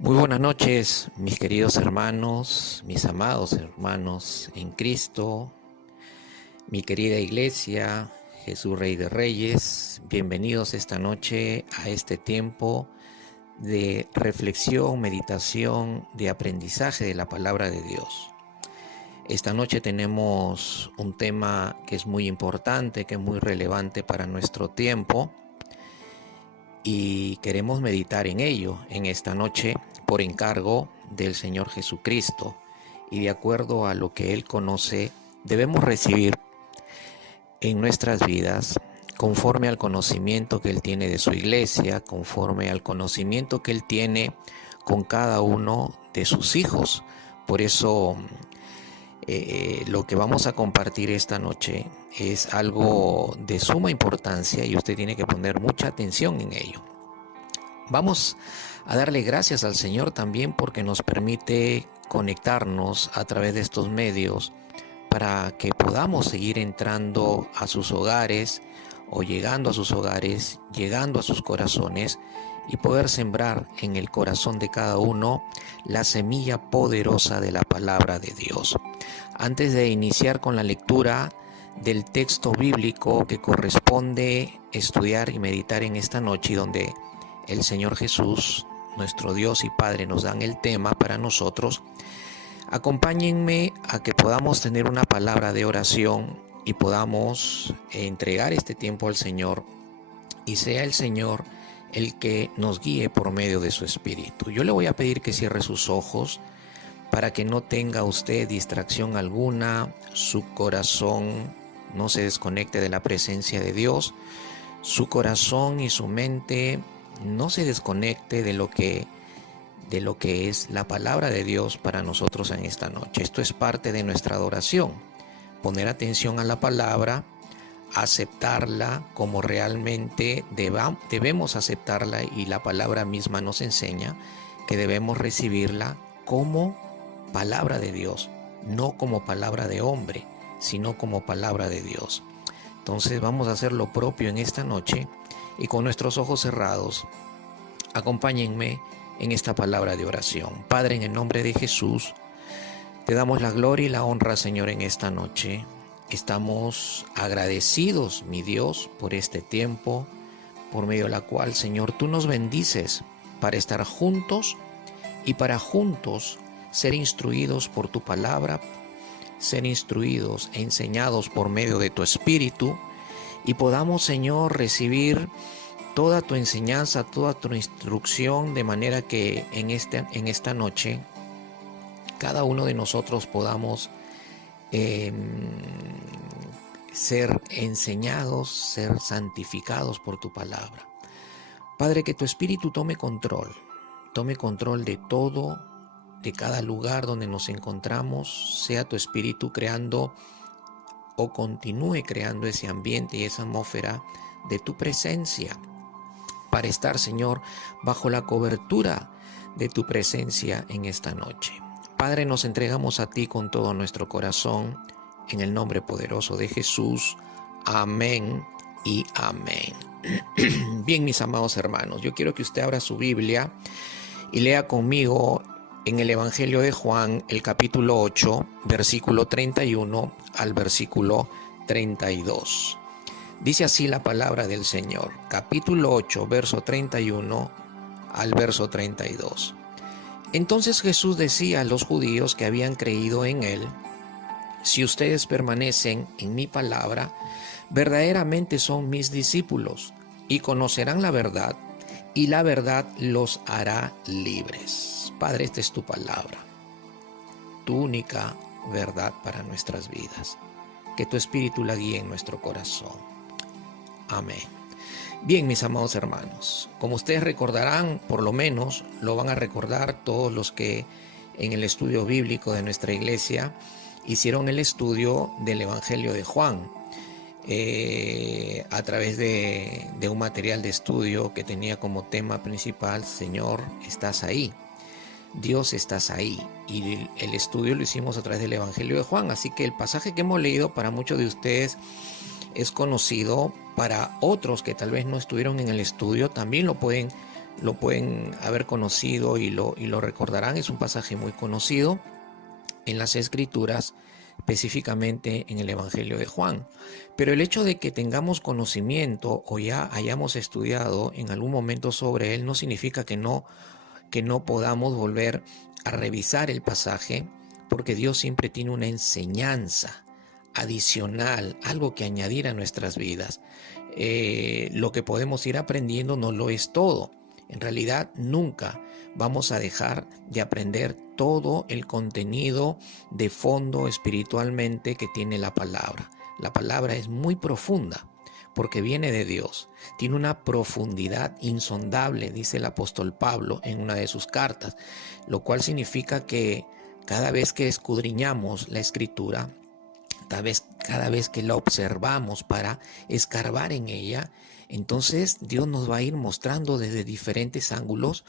Muy buenas noches, mis queridos hermanos, mis amados hermanos en Cristo, mi querida iglesia, Jesús Rey de Reyes. Bienvenidos esta noche a este tiempo de reflexión, meditación, de aprendizaje de la palabra de Dios. Esta noche tenemos un tema que es muy importante, que es muy relevante para nuestro tiempo, y queremos meditar en ello en esta noche por encargo del Señor Jesucristo, y de acuerdo a lo que Él conoce debemos recibir en nuestras vidas conforme al conocimiento que Él tiene de su iglesia, conforme al conocimiento que Él tiene con cada uno de sus hijos. Por eso lo que vamos a compartir esta noche es algo de suma importancia y usted tiene que poner mucha atención en ello. Vamos a darle gracias al Señor también porque nos permite conectarnos a través de estos medios para que podamos seguir entrando a sus hogares o llegando a sus hogares, llegando a sus corazones y poder sembrar en el corazón de cada uno la semilla poderosa de la palabra de Dios. Antes de iniciar con la lectura del texto bíblico que corresponde estudiar y meditar en esta noche, y donde el Señor Jesús, nuestro Dios y Padre, nos dan el tema para nosotros, acompáñenme a que podamos tener una palabra de oración y podamos entregar este tiempo al Señor, y sea el Señor el que nos guíe por medio de su Espíritu. Yo le voy a pedir que cierre sus ojos para que no tenga usted distracción alguna, su corazón no se desconecte de la presencia de Dios, su corazón y su mente no se desconecte de lo que es la palabra de Dios para nosotros en esta noche. Esto es parte de nuestra adoración, poner atención a la palabra, aceptarla como realmente debemos aceptarla, y la palabra misma nos enseña que debemos recibirla como palabra de Dios, no como palabra de hombre, sino como palabra de Dios. Entonces vamos a hacer lo propio en esta noche, y con nuestros ojos cerrados, acompáñenme en esta palabra de oración. Padre, en el nombre de Jesús, te damos la gloria y la honra, Señor, en esta noche. Estamos agradecidos, mi Dios, por este tiempo, por medio de la cual, Señor, tú nos bendices para estar juntos y para juntos ser instruidos por tu palabra, ser instruidos e enseñados por medio de tu Espíritu, y podamos, Señor, recibir toda tu enseñanza, toda tu instrucción, de manera que en esta noche cada uno de nosotros podamos ser enseñados, ser santificados por tu palabra. Padre, que tu Espíritu tome control de todo, de cada lugar donde nos encontramos. Sea tu Espíritu creando o continúe creando ese ambiente y esa atmósfera de tu presencia, para estar, Señor, bajo la cobertura de tu presencia en esta noche. Padre, nos entregamos a ti con todo nuestro corazón, en el nombre poderoso de Jesús. Amén y amén. Bien, mis amados hermanos, yo quiero que usted abra su Biblia y lea conmigo en el Evangelio de Juan, el capítulo 8, versículo 31 al versículo 32. Dice así la palabra del Señor, capítulo 8, verso 31 al verso 32. Entonces Jesús decía a los judíos que habían creído en él: si ustedes permanecen en mi palabra, verdaderamente son mis discípulos, y conocerán la verdad, y la verdad los hará libres. Padre, esta es tu palabra, tu única verdad para nuestras vidas. Que tu Espíritu la guíe en nuestro corazón. Amén. Bien, mis amados hermanos, como ustedes recordarán, por lo menos lo van a recordar todos los que en el estudio bíblico de nuestra iglesia hicieron el estudio del Evangelio de Juan, a través de un material de estudio que tenía como tema principal: Señor, estás ahí, Dios, estás ahí. Y el estudio lo hicimos a través del Evangelio de Juan, así que el pasaje que hemos leído para muchos de ustedes es conocido. Para otros que tal vez no estuvieron en el estudio, también lo pueden lo pueden haber conocido y lo recordarán. Es un pasaje muy conocido en las Escrituras, específicamente en el Evangelio de Juan. Pero el hecho de que tengamos conocimiento o ya hayamos estudiado en algún momento sobre él no significa que no podamos volver a revisar el pasaje, porque Dios siempre tiene una enseñanza adicional, algo que añadir a nuestras vidas. Lo que podemos ir aprendiendo no lo es todo. En realidad nunca vamos a dejar de aprender todo el contenido de fondo espiritualmente que tiene la palabra. La palabra es muy profunda porque viene de Dios. Tiene una profundidad insondable, dice el apóstol Pablo en una de sus cartas, lo cual significa que cada vez que escudriñamos la Escritura, cada vez que la observamos para escarbar en ella, entonces Dios nos va a ir mostrando desde diferentes ángulos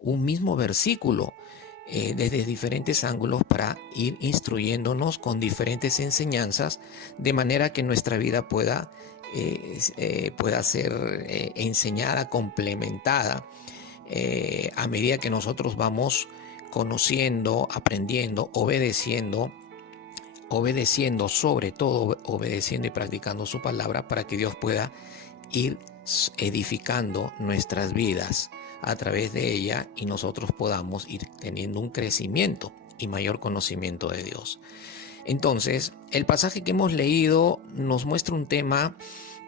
un mismo versículo, desde diferentes ángulos, para ir instruyéndonos con diferentes enseñanzas, de manera que nuestra vida pueda ser enseñada, complementada, a medida que nosotros vamos conociendo, aprendiendo, obedeciendo, sobre todo obedeciendo y practicando su palabra, para que Dios pueda ir edificando nuestras vidas a través de ella y nosotros podamos ir teniendo un crecimiento y mayor conocimiento de Dios. Entonces, el pasaje que hemos leído nos muestra un tema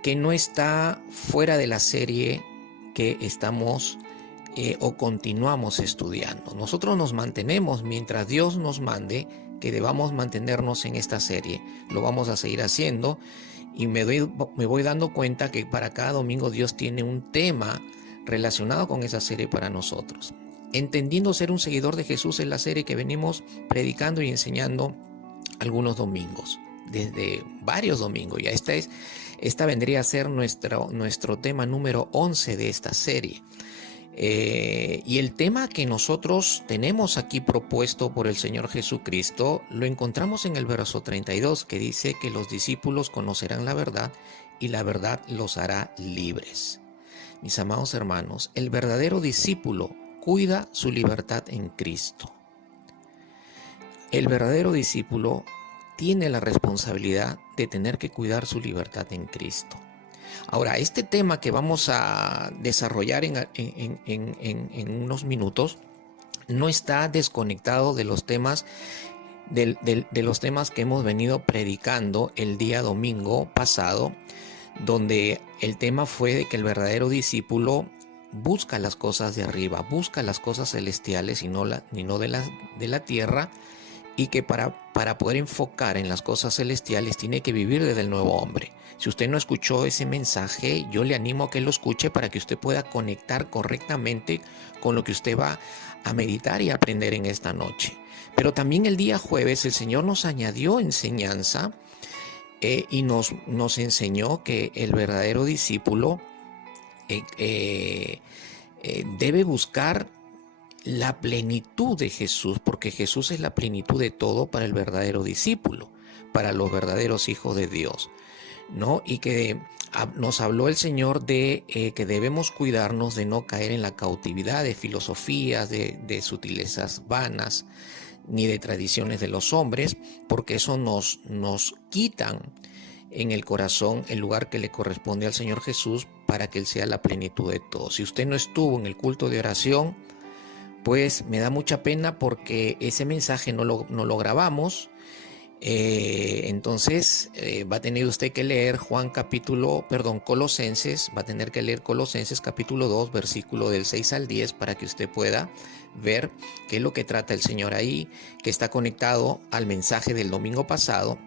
que no está fuera de la serie que estamos o continuamos estudiando. Nosotros nos mantenemos mientras Dios nos mande que debamos mantenernos en esta serie. Lo vamos a seguir haciendo y me voy dando cuenta que para cada domingo Dios tiene un tema relacionado con esa serie para nosotros. Entendiendo ser un seguidor de Jesús es la serie que venimos predicando y enseñando algunos domingos, desde varios domingos. Ya esta vendría a ser nuestro tema número 11 de esta serie. Y el tema que nosotros tenemos aquí propuesto por el Señor Jesucristo lo encontramos en el verso 32, que dice que los discípulos conocerán la verdad y la verdad los hará libres. Mis amados hermanos, el verdadero discípulo cuida su libertad en Cristo. El verdadero discípulo tiene la responsabilidad de tener que cuidar su libertad en Cristo. Ahora, este tema que vamos a desarrollar en unos minutos no está desconectado de los temas de los temas que hemos venido predicando el día domingo pasado, donde el tema fue de que el verdadero discípulo busca las cosas de arriba, busca las cosas celestiales y no de la tierra, y que para poder enfocar en las cosas celestiales tiene que vivir desde el nuevo hombre. Si usted no escuchó ese mensaje, yo le animo a que lo escuche para que usted pueda conectar correctamente con lo que usted va a meditar y aprender en esta noche. Pero también el día jueves el Señor nos añadió enseñanza y nos enseñó que el verdadero discípulo debe buscar la plenitud de Jesús, porque Jesús es la plenitud de todo para el verdadero discípulo, para los verdaderos hijos de Dios, ¿no? Y que nos habló el Señor de que debemos cuidarnos de no caer en la cautividad de filosofías, de sutilezas vanas, ni de tradiciones de los hombres, porque eso nos quitan en el corazón el lugar que le corresponde al Señor Jesús para que Él sea la plenitud de todo. Si usted no estuvo en el culto de oración, pues me da mucha pena porque ese mensaje no lo grabamos. Entonces va a tener usted que leer Colosenses, va a tener que leer Colosenses capítulo 2, versículo del 6 al 10, para que usted pueda ver qué es lo que trata el Señor ahí, que está conectado al mensaje del domingo pasado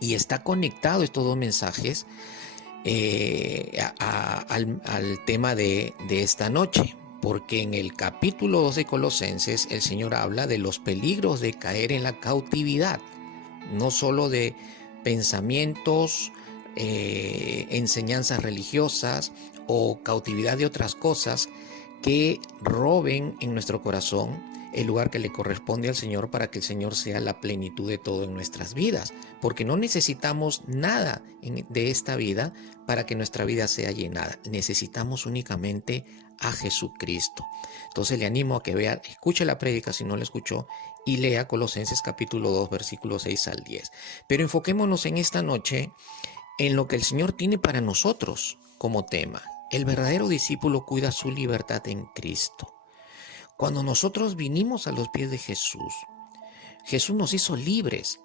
y está conectado estos dos mensajes al tema de esta noche. Porque en el capítulo 2 de Colosenses el Señor habla de los peligros de caer en la cautividad, no solo de pensamientos, enseñanzas religiosas o cautividad de otras cosas que roben en nuestro corazón el lugar que le corresponde al Señor para que el Señor sea la plenitud de todo en nuestras vidas, porque no necesitamos nada de esta vida para que nuestra vida sea llenada. Necesitamos únicamente a Jesucristo. Entonces le animo a que vea, escuche la prédica si no la escuchó y lea Colosenses capítulo 2 versículos 6 al 10. Pero enfoquémonos en esta noche en lo que el Señor tiene para nosotros como tema. El verdadero discípulo cuida su libertad en Cristo. Cuando nosotros vinimos a los pies de Jesús, Jesús nos hizo libres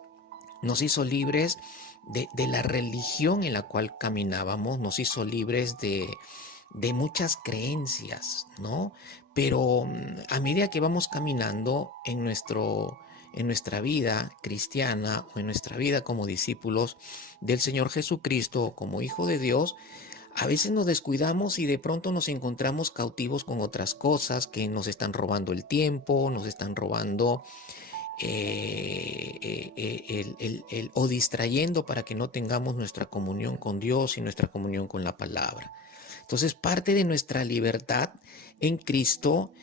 de la religión en la cual caminábamos, nos hizo libres de muchas creencias, ¿no? Pero a medida que vamos caminando en nuestra vida cristiana o en nuestra vida como discípulos del Señor Jesucristo, como hijo de Dios, a veces nos descuidamos y de pronto nos encontramos cautivos con otras cosas que nos están robando el tiempo, nos están robando o distrayendo para que no tengamos nuestra comunión con Dios y nuestra comunión con la palabra. Entonces, parte de nuestra libertad en Cristo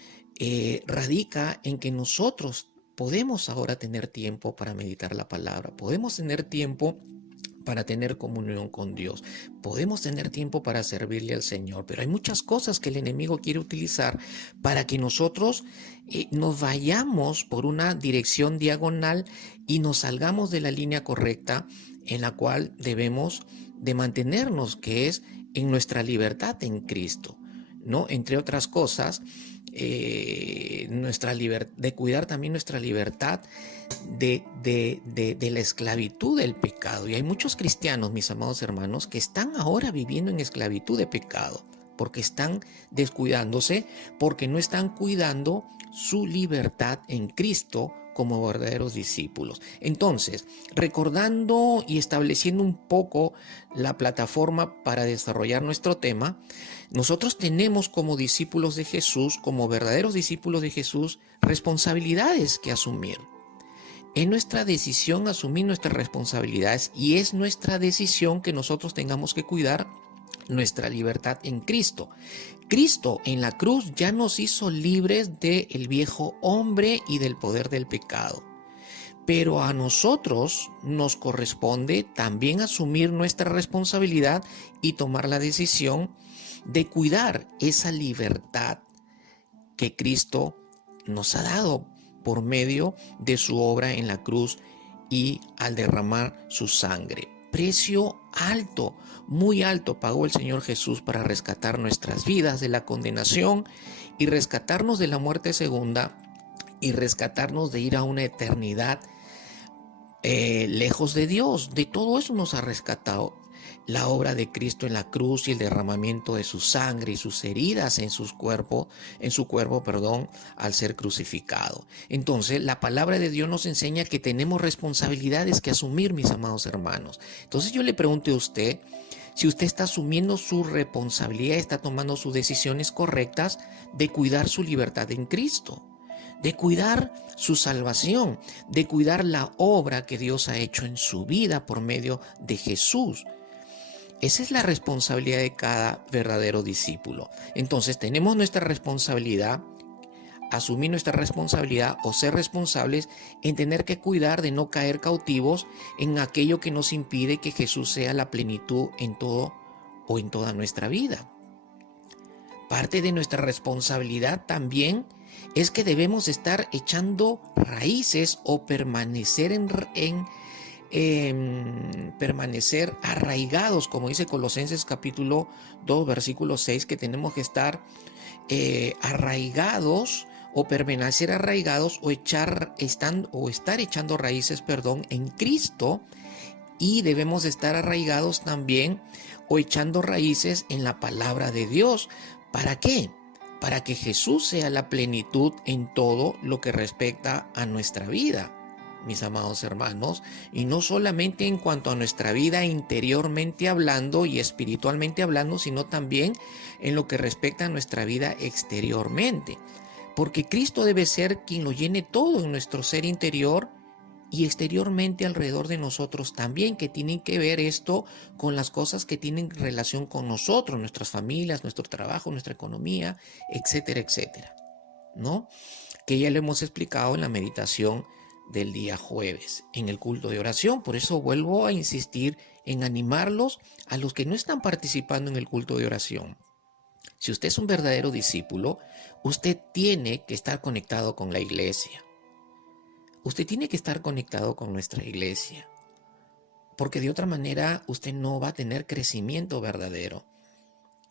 radica en que nosotros podemos ahora tener tiempo para meditar la palabra, podemos tener tiempo para tener comunión con Dios. Podemos tener tiempo para servirle al Señor, pero hay muchas cosas que el enemigo quiere utilizar para que nosotros nos vayamos por una dirección diagonal y nos salgamos de la línea correcta en la cual debemos de mantenernos, que es en nuestra libertad en Cristo, ¿no? Entre otras cosas, de cuidar también nuestra libertad de la esclavitud del pecado. Y hay muchos cristianos, mis amados hermanos, que están ahora viviendo en esclavitud de pecado, porque están descuidándose, porque no están cuidando su libertad en Cristo como verdaderos discípulos. Entonces, recordando y estableciendo un poco la plataforma para desarrollar nuestro tema, nosotros tenemos como discípulos de Jesús, como verdaderos discípulos de Jesús, responsabilidades que asumir. Es nuestra decisión asumir nuestras responsabilidades y es nuestra decisión que nosotros tengamos que cuidar nuestra libertad en Cristo. Cristo en la cruz ya nos hizo libres del viejo hombre y del poder del pecado. Pero a nosotros nos corresponde también asumir nuestra responsabilidad y tomar la decisión de cuidar esa libertad que Cristo nos ha dado por medio de su obra en la cruz y al derramar su sangre. Precio alto, muy alto pagó el Señor Jesús para rescatar nuestras vidas de la condenación y rescatarnos de la muerte segunda y rescatarnos de ir a una eternidad lejos de Dios. De todo eso nos ha rescatado la obra de Cristo en la cruz y el derramamiento de su sangre y sus heridas en su cuerpo, al ser crucificado. Entonces, la palabra de Dios nos enseña que tenemos responsabilidades que asumir, mis amados hermanos. Entonces, yo le pregunto a usted, si usted está asumiendo su responsabilidad, está tomando sus decisiones correctas de cuidar su libertad en Cristo, de cuidar su salvación, de cuidar la obra que Dios ha hecho en su vida por medio de Jesús. Esa es la responsabilidad de cada verdadero discípulo. Entonces tenemos nuestra responsabilidad, asumir nuestra responsabilidad o ser responsables en tener que cuidar de no caer cautivos en aquello que nos impide que Jesús sea la plenitud en todo o en toda nuestra vida. Parte de nuestra responsabilidad también es que debemos estar echando raíces o permanecer permanecer arraigados, como dice Colosenses capítulo 2 versículo 6, que tenemos que estar arraigados o permanecer arraigados o estar echando raíces, en Cristo, y debemos estar arraigados también o echando raíces en la palabra de Dios. ¿Para qué? Para que Jesús sea la plenitud en todo lo que respecta a nuestra vida, mis amados hermanos, y no solamente en cuanto a nuestra vida interiormente hablando y espiritualmente hablando, sino también en lo que respecta a nuestra vida exteriormente, porque Cristo debe ser quien lo llene todo en nuestro ser interior y exteriormente alrededor de nosotros también, que tienen que ver esto con las cosas que tienen relación con nosotros, nuestras familias, nuestro trabajo, nuestra economía, etcétera, etcétera, ¿no? que ya lo hemos explicado en la meditación del día jueves, en el culto de oración. Por eso vuelvo a insistir en animarlos a los que no están participando en el culto de oración. Si usted es un verdadero discípulo, usted tiene que estar conectado con la iglesia. Usted tiene que estar conectado con nuestra iglesia, porque de otra manera usted no va a tener crecimiento verdadero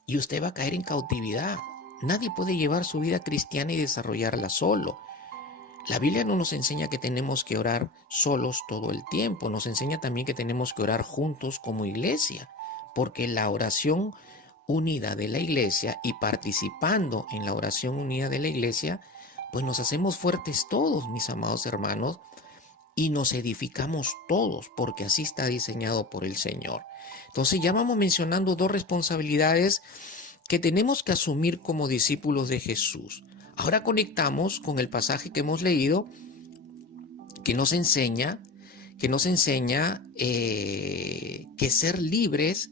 y usted va a caer en cautividad. Nadie puede llevar su vida cristiana y desarrollarla solo. La Biblia no nos enseña que tenemos que orar solos todo el tiempo, nos enseña también que tenemos que orar juntos como iglesia, porque la oración unida de la iglesia y participando en la oración unida de la iglesia, pues nos hacemos fuertes todos, mis amados hermanos, y nos edificamos todos, porque así está diseñado por el Señor. Entonces ya vamos mencionando dos responsabilidades que tenemos que asumir como discípulos de Jesús. Ahora conectamos con el pasaje que hemos leído, que nos enseña que ser libres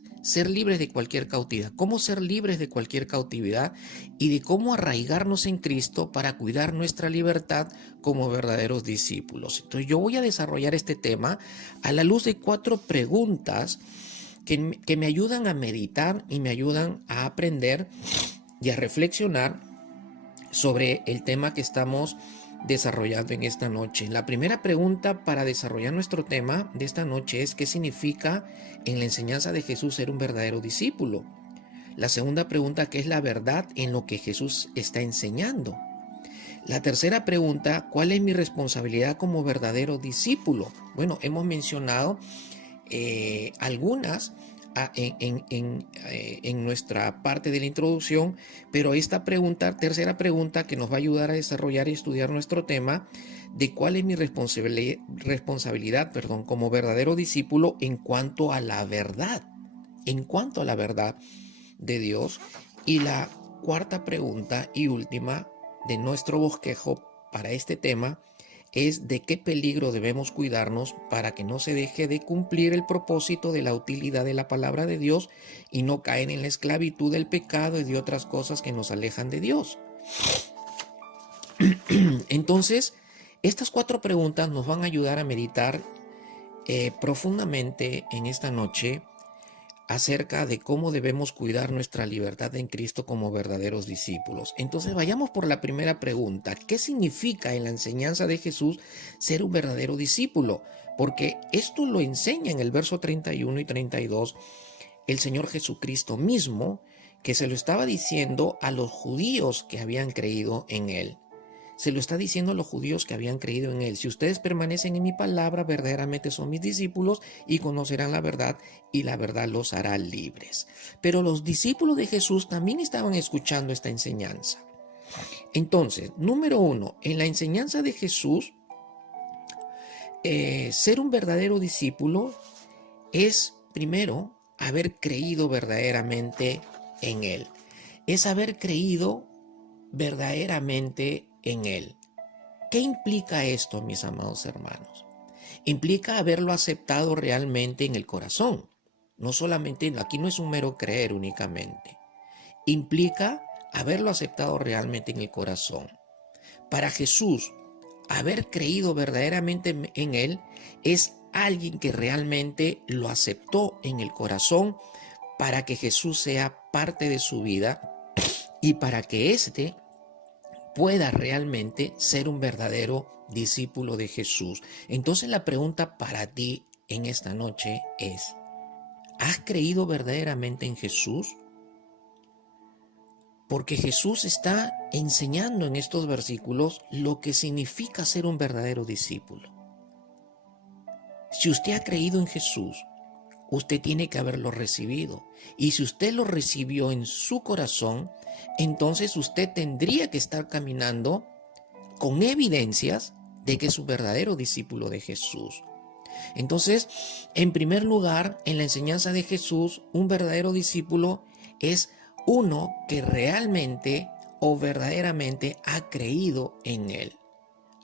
de cualquier cautividad. Cómo ser libres de cualquier cautividad y de cómo arraigarnos en Cristo para cuidar nuestra libertad como verdaderos discípulos. Entonces yo voy a desarrollar este tema a la luz de 4 preguntas que me ayudan a meditar y me ayudan a aprender y a reflexionar sobre el tema que estamos desarrollando en esta noche. La primera pregunta para desarrollar nuestro tema de esta noche es: ¿qué significa en la enseñanza de Jesús ser un verdadero discípulo? La segunda pregunta: ¿qué es la verdad en lo que Jesús está enseñando? La tercera pregunta: ¿cuál es mi responsabilidad como verdadero discípulo? Bueno, hemos mencionado algunas en nuestra parte de la introducción, pero esta tercera pregunta que nos va a ayudar a desarrollar y estudiar nuestro tema de cuál es mi responsabilidad, como verdadero discípulo en cuanto a la verdad de Dios. Y la cuarta pregunta y última de nuestro bosquejo para este tema es: ¿de qué peligro debemos cuidarnos para que no se deje de cumplir el propósito de la utilidad de la palabra de Dios y no caer en la esclavitud del pecado y de otras cosas que nos alejan de Dios? Entonces, estas 4 preguntas nos van a ayudar a meditar profundamente en esta noche acerca de cómo debemos cuidar nuestra libertad en Cristo como verdaderos discípulos. Entonces vayamos por la primera pregunta: ¿qué significa en la enseñanza de Jesús ser un verdadero discípulo? Porque esto lo enseña en el verso 31 y 32 el Señor Jesucristo mismo, que se lo estaba diciendo a los judíos que habían creído en Él. Se lo está diciendo a los judíos que habían creído en Él: si ustedes permanecen en mi palabra, verdaderamente son mis discípulos y conocerán la verdad, y la verdad los hará libres. Pero los discípulos de Jesús también estaban escuchando esta enseñanza. Entonces, número 1, en la enseñanza de Jesús, ser un verdadero discípulo es, primero, haber creído verdaderamente en Él. Es haber creído verdaderamente en Él. ¿Qué implica esto, mis amados hermanos? Implica haberlo aceptado realmente en el corazón. No solamente, aquí no es un mero creer únicamente. Implica haberlo aceptado realmente en el corazón. Para Jesús, haber creído verdaderamente en Él es alguien que realmente lo aceptó en el corazón para que Jesús sea parte de su vida y para que éste pueda realmente ser un verdadero discípulo de Jesús. Entonces la pregunta para ti en esta noche es: ¿has creído verdaderamente en Jesús? Porque Jesús está enseñando en estos versículos lo que significa ser un verdadero discípulo. Si usted ha creído en Jesús, usted tiene que haberlo recibido. Y si usted lo recibió en su corazón, entonces usted tendría que estar caminando con evidencias de que es un verdadero discípulo de Jesús. Entonces, en primer lugar, en la enseñanza de Jesús, un verdadero discípulo es uno que realmente o verdaderamente ha creído en Él.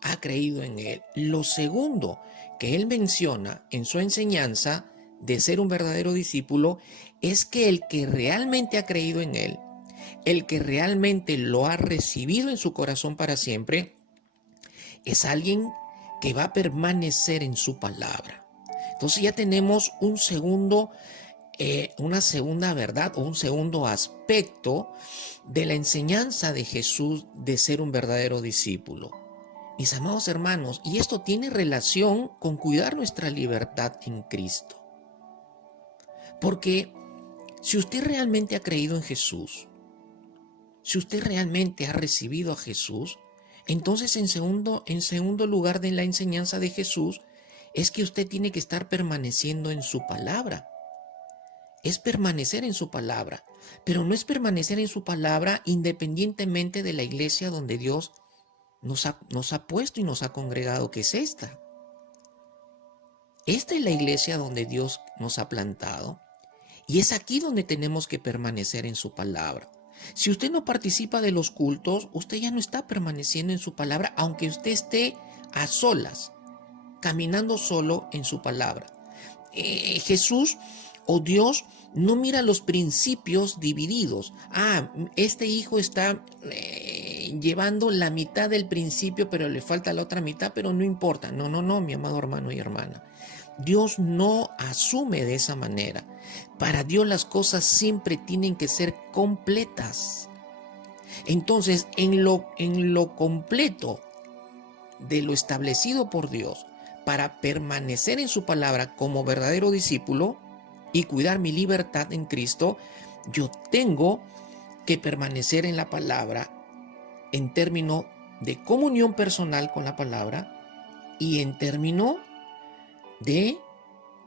Ha creído en Él. Lo segundo que Él menciona en su enseñanza de ser un verdadero discípulo es que el que realmente ha creído en Él, el que realmente lo ha recibido en su corazón para siempre, es alguien que va a permanecer en su palabra. Entonces ya tenemos una segunda verdad o un segundo aspecto de la enseñanza de Jesús de ser un verdadero discípulo. Mis amados hermanos, y esto tiene relación con cuidar nuestra libertad en Cristo. Porque si usted realmente ha creído en Jesús, si usted realmente ha recibido a Jesús, entonces en segundo lugar de la enseñanza de Jesús es que usted tiene que estar permaneciendo en su palabra. Es permanecer en su palabra, pero no es permanecer en su palabra independientemente de la iglesia donde Dios nos ha puesto y nos ha congregado, que es esta. Esta es la iglesia donde Dios nos ha plantado y es aquí donde tenemos que permanecer en su palabra. Si usted no participa de los cultos, usted ya no está permaneciendo en su palabra, aunque usted esté a solas, caminando solo en su palabra. Jesús o Dios no mira los principios divididos. Este hijo está llevando la mitad del principio, pero le falta la otra mitad, pero no importa. No, mi amado hermano y hermana. Dios no asume de esa manera. Para Dios las cosas siempre tienen que ser completas. Entonces, en lo completo de lo establecido por Dios, para permanecer en su palabra como verdadero discípulo y cuidar mi libertad en Cristo, yo tengo que permanecer en la palabra en términos de comunión personal con la palabra y en términos de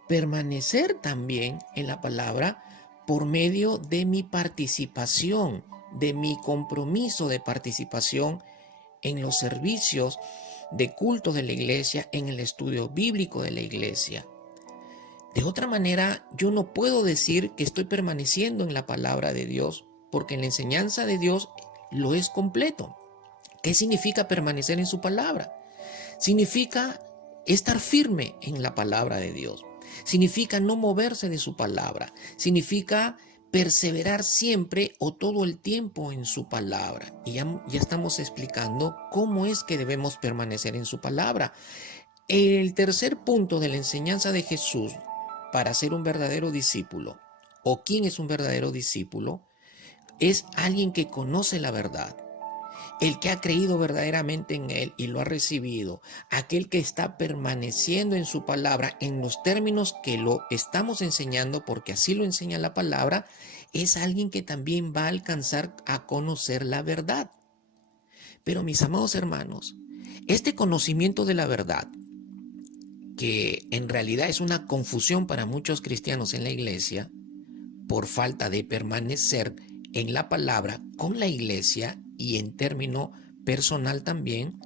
permanecer también en la palabra por medio de mi participación, de mi compromiso de participación en los servicios de culto de la iglesia, en el estudio bíblico de la iglesia. De otra manera, yo no puedo decir que estoy permaneciendo en la palabra de Dios, porque en la enseñanza de Dios lo es completo. ¿Qué significa permanecer en su palabra? Significa estar firme en la palabra de Dios. Significa no moverse de su palabra. Significa perseverar siempre o todo el tiempo en su palabra. Y ya estamos explicando cómo es que debemos permanecer en su palabra. El tercer punto de la enseñanza de Jesús para ser un verdadero discípulo, o quién es un verdadero discípulo, es alguien que conoce la verdad. El que ha creído verdaderamente en Él y lo ha recibido, aquel que está permaneciendo en su palabra en los términos que lo estamos enseñando, porque así lo enseña la palabra, es alguien que también va a alcanzar a conocer la verdad. Pero mis amados hermanos, este conocimiento de la verdad, que en realidad es una confusión para muchos cristianos en la iglesia, por falta de permanecer en la palabra con la iglesia y en término personal también,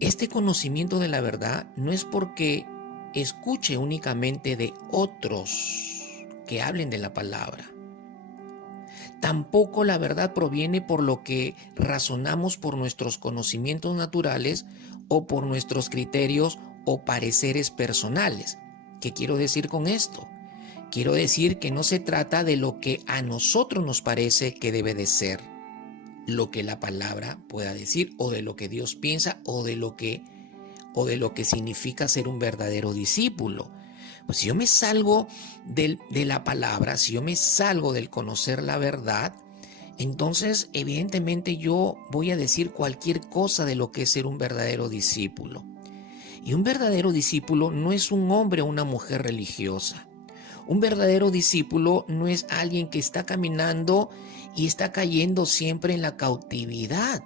este conocimiento de la verdad no es porque escuche únicamente de otros que hablen de la palabra. Tampoco la verdad proviene por lo que razonamos por nuestros conocimientos naturales o por nuestros criterios o pareceres personales. ¿Qué quiero decir con esto? Quiero decir que no se trata de lo que a nosotros nos parece que debe de ser, lo que la palabra pueda decir, o de lo que Dios piensa, o de lo que significa ser un verdadero discípulo. Pues si yo me salgo de la palabra, si yo me salgo del conocer la verdad, entonces evidentemente yo voy a decir cualquier cosa de lo que es ser un verdadero discípulo. Y un verdadero discípulo no es un hombre o una mujer religiosa. Un verdadero discípulo no es alguien que está caminando y está cayendo siempre en la cautividad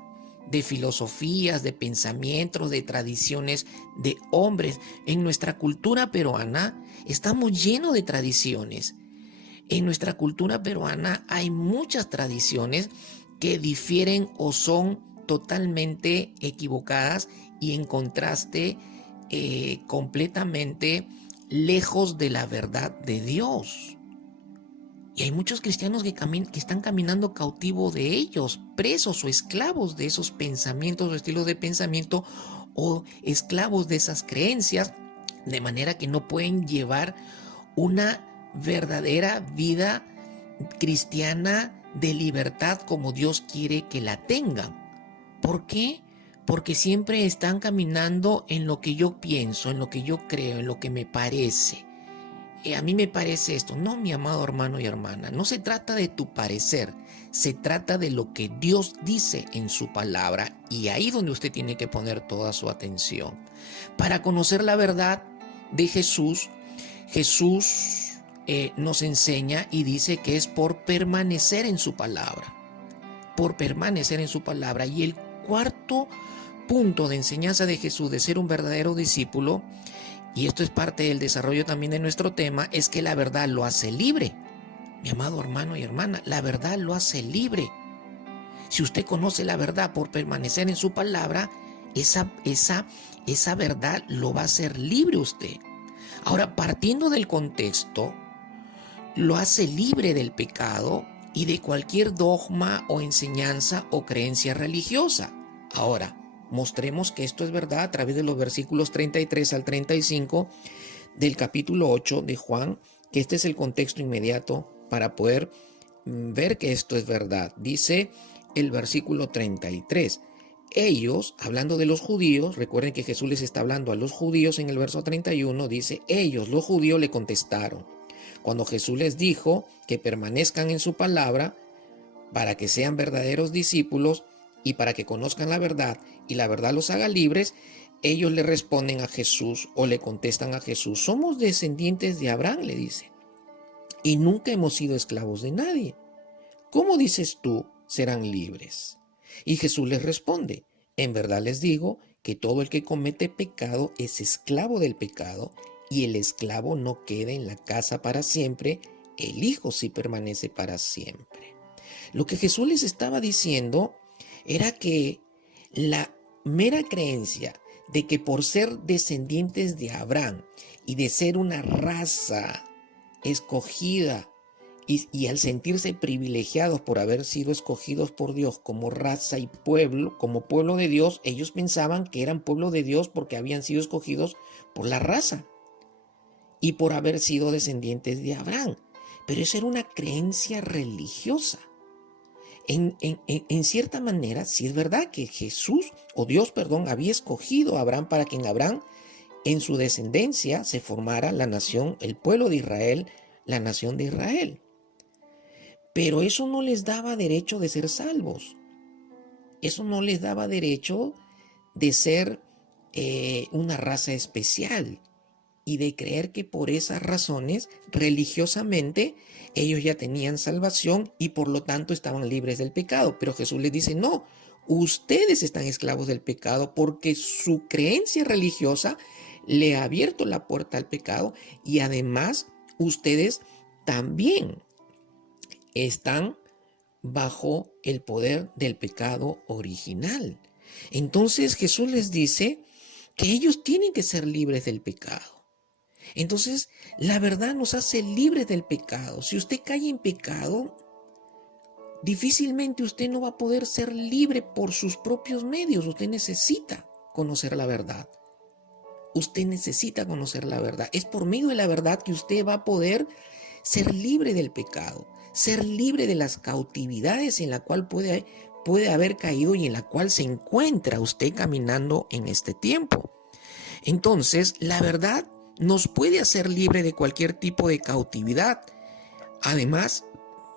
de filosofías, de pensamientos, de tradiciones de hombres. En nuestra cultura peruana estamos llenos de tradiciones. En nuestra cultura peruana hay muchas tradiciones que difieren o son totalmente equivocadas y en contraste completamente lejos de la verdad de Dios. Y hay muchos cristianos que están caminando cautivos de ellos, presos o esclavos de esos pensamientos o estilos de pensamiento, o esclavos de esas creencias, de manera que no pueden llevar una verdadera vida cristiana de libertad como Dios quiere que la tengan. ¿Por qué? porque siempre están caminando en lo que yo pienso, en lo que yo creo, en lo que me parece. A mí me parece esto. No, mi amado hermano y hermana, no se trata de tu parecer, se trata de lo que Dios dice en su palabra, y ahí donde usted tiene que poner toda su atención. Para conocer la verdad de Jesús, Jesús nos enseña y dice que es por permanecer en su palabra, por permanecer en su palabra. Y el cuarto punto de enseñanza de Jesús de ser un verdadero discípulo, y esto es parte del desarrollo también de nuestro tema, es que la verdad lo hace libre. Mi amado hermano y hermana, la verdad lo hace libre. Si usted conoce la verdad por permanecer en su palabra, esa verdad lo va a hacer libre usted. Ahora, partiendo del contexto, lo hace libre del pecado y de cualquier dogma o enseñanza o creencia religiosa. Ahora, mostremos que esto es verdad a través de los versículos 33 al 35 del capítulo 8 de Juan, que este es el contexto inmediato para poder ver que esto es verdad. Dice el versículo 33. Ellos, hablando de los judíos, recuerden que Jesús les está hablando a los judíos en el verso 31, dice, ellos, los judíos, le contestaron. Cuando Jesús les dijo que permanezcan en su palabra para que sean verdaderos discípulos y para que conozcan la verdad y la verdad los haga libres, ellos le responden a Jesús o le contestan a Jesús, somos descendientes de Abraham, le dice, y nunca hemos sido esclavos de nadie. ¿Cómo dices tú serán libres? Y Jesús les responde, en verdad les digo que todo el que comete pecado es esclavo del pecado, y el esclavo no queda en la casa para siempre, el Hijo sí permanece para siempre. Lo que Jesús les estaba diciendo era que la mera creencia de que por ser descendientes de Abraham y de ser una raza escogida y al sentirse privilegiados por haber sido escogidos por Dios como raza y pueblo, como pueblo de Dios, ellos pensaban que eran pueblo de Dios porque habían sido escogidos por la raza y por haber sido descendientes de Abraham. Pero eso era una creencia religiosa. En cierta manera, sí es verdad que Jesús, o Dios, perdón, había escogido a Abraham para que en Abraham, en su descendencia, se formara la nación, el pueblo de Israel, la nación de Israel. Pero eso no les daba derecho de ser salvos. Eso no les daba derecho de ser una raza especial y de creer que por esas razones, religiosamente, ellos ya tenían salvación y por lo tanto estaban libres del pecado. Pero Jesús les dice, no, ustedes están esclavos del pecado porque su creencia religiosa le ha abierto la puerta al pecado y además ustedes también están bajo el poder del pecado original. Entonces Jesús les dice que ellos tienen que ser libres del pecado. Entonces, la verdad nos hace libres del pecado. Si usted cae en pecado, difícilmente usted no va a poder ser libre por sus propios medios. Usted necesita conocer la verdad. Usted necesita conocer la verdad. Es por medio de la verdad que usted va a poder ser libre del pecado, ser libre de las cautividades en la cual puede haber caído y en la cual se encuentra usted caminando en este tiempo. Entonces, la verdad nos puede hacer libre de cualquier tipo de cautividad, además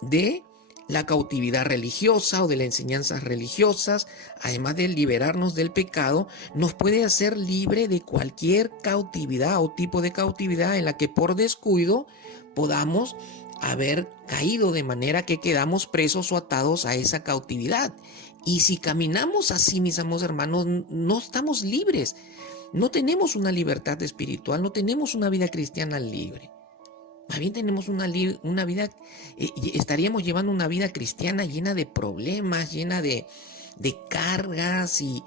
de la cautividad religiosa o de las enseñanzas religiosas, además de liberarnos del pecado, nos puede hacer libre de cualquier cautividad o tipo de cautividad en la que por descuido podamos haber caído de manera que quedamos presos o atados a esa cautividad. Y si caminamos así, mis amados hermanos, no estamos libres. No tenemos una libertad espiritual, no tenemos una vida cristiana libre. Más bien tenemos una vida, estaríamos llevando una vida cristiana llena de problemas, llena de cargas y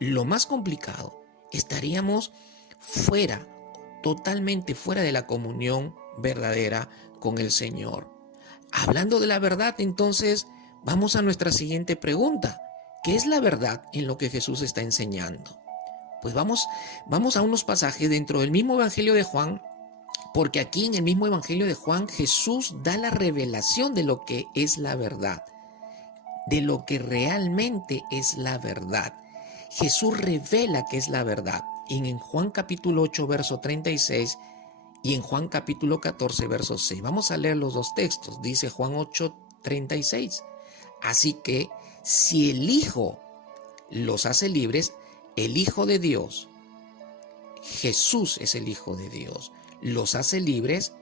lo más complicado, estaríamos fuera, totalmente fuera de la comunión verdadera con el Señor. Hablando de la verdad, entonces, vamos a nuestra siguiente pregunta. ¿Qué es la verdad en lo que Jesús está enseñando? Pues vamos a unos pasajes dentro del mismo Evangelio de Juan, porque aquí en el mismo Evangelio de Juan Jesús da la revelación de lo que es la verdad. de lo que realmente es la verdad. Jesús revela que es la verdad. En Juan capítulo 8, verso 36 y en Juan capítulo 14, verso 6. Vamos a leer los dos textos. Dice Juan 8, 36. Así que si el Hijo los hace libres, el Hijo de Dios, Jesús es el Hijo de Dios, los hace libres,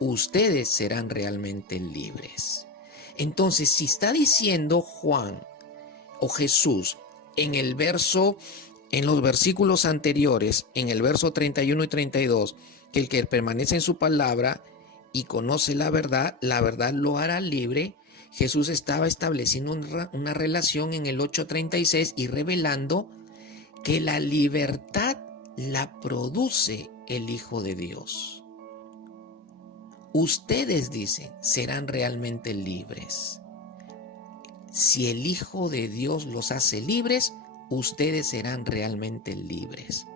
ustedes serán realmente libres. Entonces, si está diciendo Juan o Jesús en los versículos anteriores, en el verso 31 y 32, que el que permanece en su palabra y conoce la verdad lo hará libre. Jesús estaba estableciendo una relación en el 8:36 y revelando que la libertad la produce el Hijo de Dios. Ustedes, dicen, serán realmente libres. Si el Hijo de Dios los hace libres, ustedes serán realmente libres.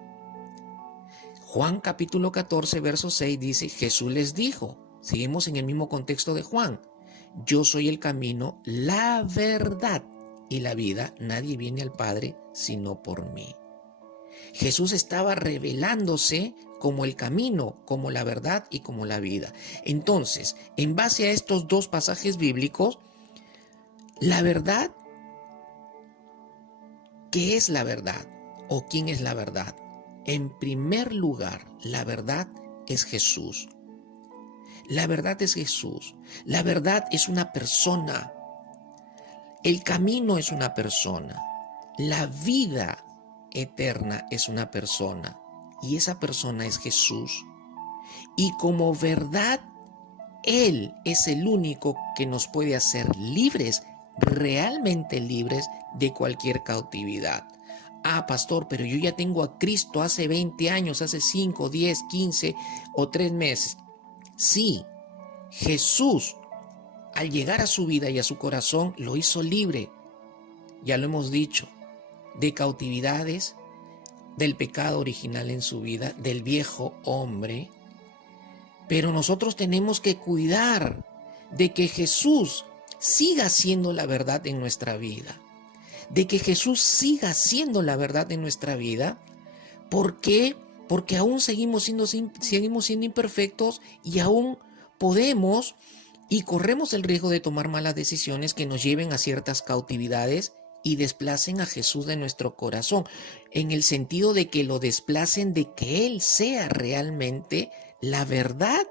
Juan capítulo 14, verso 6 dice, Jesús les dijo, seguimos en el mismo contexto de Juan, yo soy el camino, la verdad y la vida, nadie viene al Padre sino por mí. Jesús estaba revelándose como el camino, como la verdad y como la vida. Entonces, en base a estos dos pasajes bíblicos, la verdad, ¿qué es la verdad? ¿O quién es la verdad? En primer lugar, la verdad es Jesús. La verdad es Jesús. La verdad es una persona. El camino es una persona. La vida eterna es una persona. Y esa persona es Jesús. Y como verdad, Él es el único que nos puede hacer libres, realmente libres de cualquier cautividad. Ah, pastor, pero yo ya tengo a Cristo hace 20 años, hace 5, 10, 15 o 3 meses. Sí, Jesús, al llegar a su vida y a su corazón, lo hizo libre, ya lo hemos dicho, de cautividades, del pecado original en su vida, del viejo hombre. Pero nosotros tenemos que cuidar de que Jesús siga siendo la verdad en nuestra vida. De que Jesús siga siendo la verdad en nuestra vida. ¿Por qué? Porque aún seguimos siendo imperfectos y aún podemos y corremos el riesgo de tomar malas decisiones que nos lleven a ciertas cautividades y desplacen a Jesús de nuestro corazón, en el sentido de que lo desplacen de que Él sea realmente la verdad,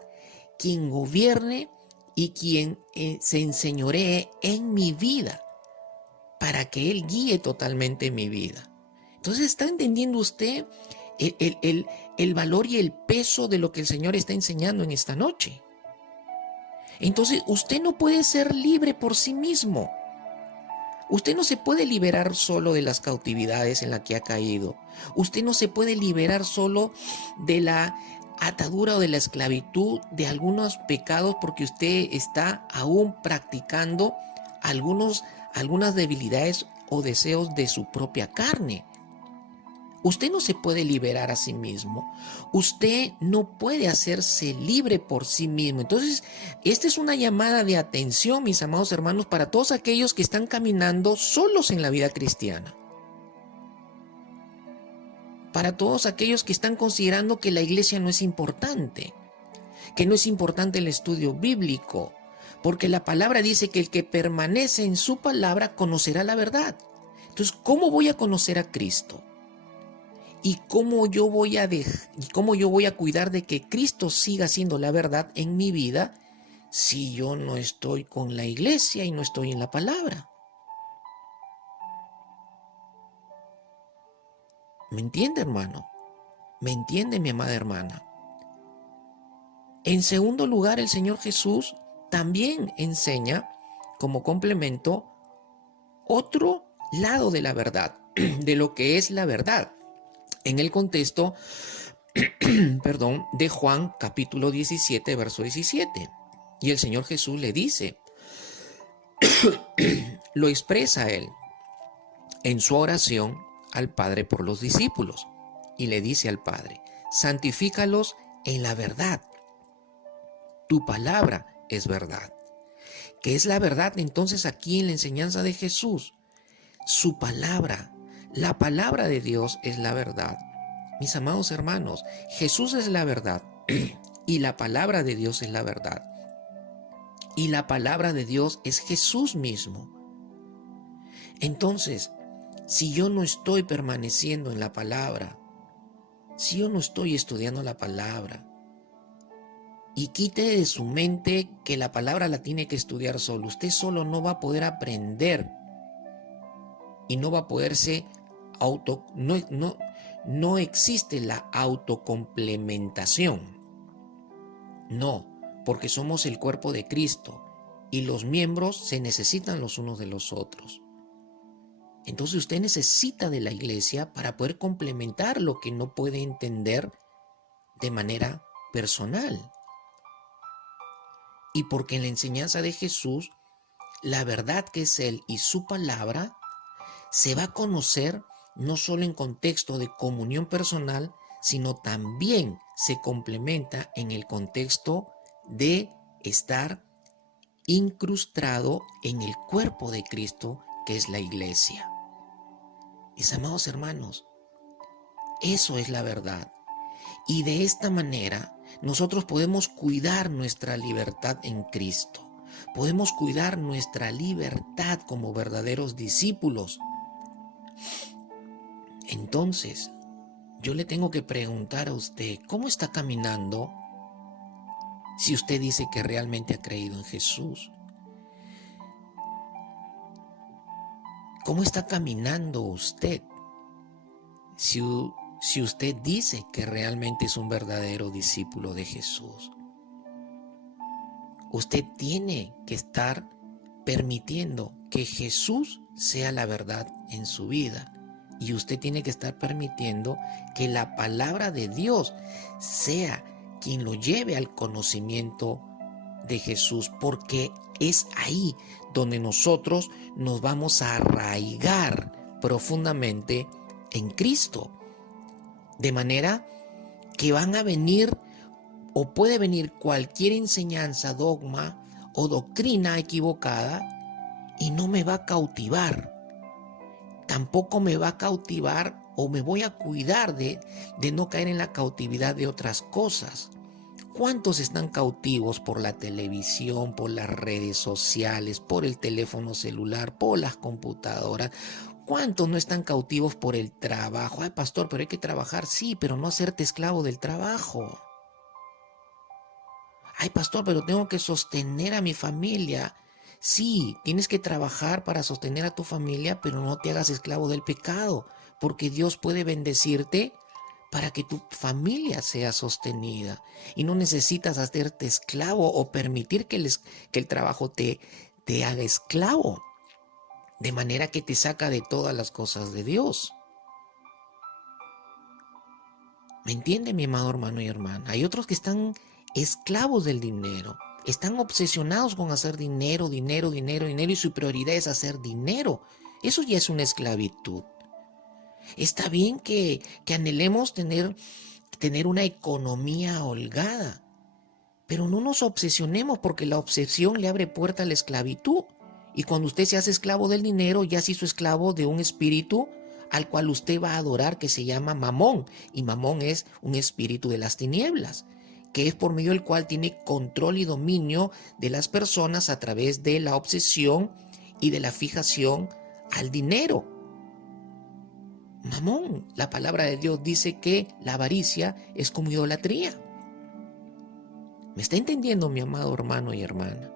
quien gobierne y quien se enseñoree en mi vida, para que Él guíe totalmente mi vida. Entonces, ¿está entendiendo usted el valor y el peso de lo que el Señor está enseñando en esta noche? Entonces, usted no puede ser libre por sí mismo. Usted no se puede liberar solo de las cautividades en las que ha caído. Usted no se puede liberar solo de la atadura o de la esclavitud de algunos pecados porque usted está aún practicando algunas debilidades o deseos de su propia carne. Usted no se puede liberar a sí mismo. Usted no puede hacerse libre por sí mismo. Entonces, esta es una llamada de atención, mis amados hermanos, para todos aquellos que están caminando solos en la vida cristiana. Para todos aquellos que están considerando que la iglesia no es importante, que no es importante el estudio bíblico, porque la palabra dice que el que permanece en su palabra conocerá la verdad. Entonces, ¿cómo voy a conocer a Cristo? ¿Y cómo yo voy a cuidar de que Cristo siga siendo la verdad en mi vida si yo no estoy con la iglesia y no estoy en la palabra? ¿Me entiende, hermano? ¿Me entiende, mi amada hermana? En segundo lugar, el Señor Jesús también enseña como complemento otro lado de la verdad, de lo que es la verdad. En el contexto, de Juan capítulo 17, verso 17. Y el Señor Jesús le dice, lo expresa Él en su oración al Padre por los discípulos. Y le dice al Padre, santifícalos en la verdad. Tu palabra es verdad. ¿Qué es la verdad entonces aquí en la enseñanza de Jesús? Su palabra. La palabra de Dios es la verdad. Mis amados hermanos, Jesús es la verdad y la palabra de Dios es la verdad. Y la palabra de Dios es Jesús mismo. Entonces, si yo no estoy permaneciendo en la palabra, si yo no estoy estudiando la palabra, y quite de su mente que la palabra la tiene que estudiar solo, usted solo no va a poder aprender y no va a poderse no existe la autocomplementación. No, porque somos el cuerpo de Cristo y los miembros se necesitan los unos de los otros. Entonces usted necesita de la iglesia para poder complementar lo que no puede entender de manera personal. Y porque en la enseñanza de Jesús, la verdad que es Él y su palabra se va a conocer no solo en contexto de comunión personal, sino también se complementa en el contexto de estar incrustado en el cuerpo de Cristo, que es la iglesia. Mis amados hermanos, eso es la verdad. Y de esta manera nosotros podemos cuidar nuestra libertad en Cristo. Podemos cuidar nuestra libertad como verdaderos discípulos. Entonces, yo le tengo que preguntar a usted, ¿cómo está caminando si usted dice que realmente ha creído en Jesús? ¿Cómo está caminando usted si usted dice que realmente es un verdadero discípulo de Jesús? Usted tiene que estar permitiendo que Jesús sea la verdad en su vida. Y usted tiene que estar permitiendo que la palabra de Dios sea quien lo lleve al conocimiento de Jesús, porque es ahí donde nosotros nos vamos a arraigar profundamente en Cristo. De manera que van a venir o puede venir cualquier enseñanza, dogma o doctrina equivocada y no me va a cautivar. Tampoco me va a cautivar o me voy a cuidar de no caer en la cautividad de otras cosas. ¿Cuántos están cautivos por la televisión, por las redes sociales, por el teléfono celular, por las computadoras? ¿Cuántos no están cautivos por el trabajo? Ay, pastor, pero hay que trabajar. Sí, pero no hacerte esclavo del trabajo. Ay, pastor, pero tengo que sostener a mi familia. Sí, tienes que trabajar para sostener a tu familia, pero no te hagas esclavo del pecado, porque Dios puede bendecirte para que tu familia sea sostenida. Y no necesitas hacerte esclavo o permitir que el trabajo te haga esclavo, de manera que te saca de todas las cosas de Dios. ¿Me entiende, mi amado hermano y hermana? Hay otros que están esclavos del dinero. Están obsesionados con hacer dinero, dinero, dinero, dinero, y su prioridad es hacer dinero. Eso ya es una esclavitud. Está bien que anhelemos tener una economía holgada, pero no nos obsesionemos, porque la obsesión le abre puerta a la esclavitud. Y cuando usted se hace esclavo del dinero, ya se hizo esclavo de un espíritu al cual usted va a adorar, que se llama Mamón. Y Mamón es un espíritu de las tinieblas, que es por medio del cual tiene control y dominio de las personas a través de la obsesión y de la fijación al dinero. Mamón, la palabra de Dios dice que la avaricia es como idolatría. ¿Me está entendiendo, mi amado hermano y hermana?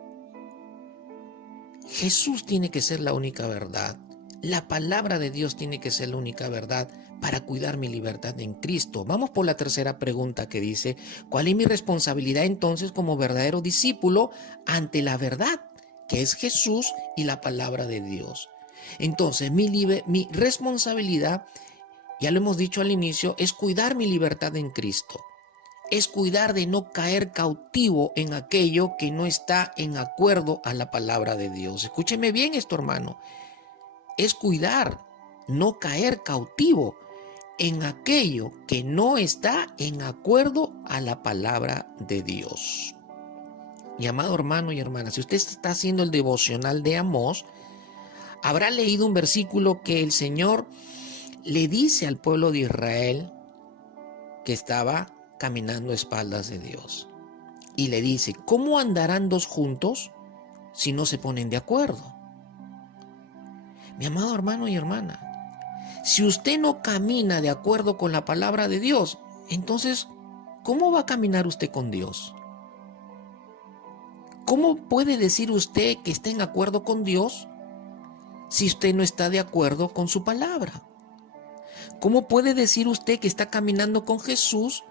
Jesús tiene que ser la única verdad. La palabra de Dios tiene que ser la única verdad para cuidar mi libertad en Cristo. Vamos por la tercera pregunta, que dice: ¿cuál es mi responsabilidad entonces como verdadero discípulo ante la verdad, que es Jesús y la palabra de Dios? Entonces, mi responsabilidad, ya lo hemos dicho al inicio, es cuidar mi libertad en Cristo. Es cuidar de no caer cautivo en aquello que no está en acuerdo a la palabra de Dios. Escúcheme bien esto, hermano. Es cuidar, no caer cautivo en aquello que no está en acuerdo a la palabra de Dios. Mi amado hermano y hermana, si usted está haciendo el devocional de Amós, habrá leído un versículo que el Señor le dice al pueblo de Israel que estaba caminando a espaldas de Dios. Y le dice, ¿cómo andarán dos juntos si no se ponen de acuerdo? Mi amado hermano y hermana, si usted no camina de acuerdo con la palabra de Dios, entonces, ¿cómo va a caminar usted con Dios? ¿Cómo puede decir usted que está en acuerdo con Dios si usted no está de acuerdo con su palabra? ¿Cómo puede decir usted que está caminando con Jesús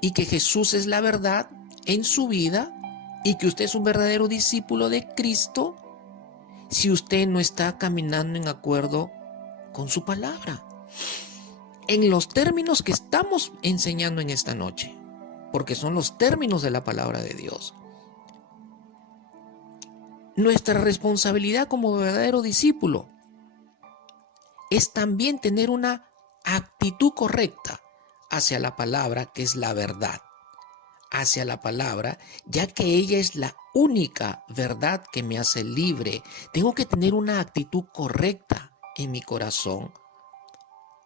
y que Jesús es la verdad en su vida y que usted es un verdadero discípulo de Cristo si usted no está caminando en acuerdo con su palabra? En los términos que estamos enseñando en esta noche, porque son los términos de la palabra de Dios. Nuestra responsabilidad como verdadero discípulo es también tener una actitud correcta hacia la palabra, que es la verdad, hacia la palabra, ya que ella es la única verdad que me hace libre. Tengo que tener una actitud correcta en mi corazón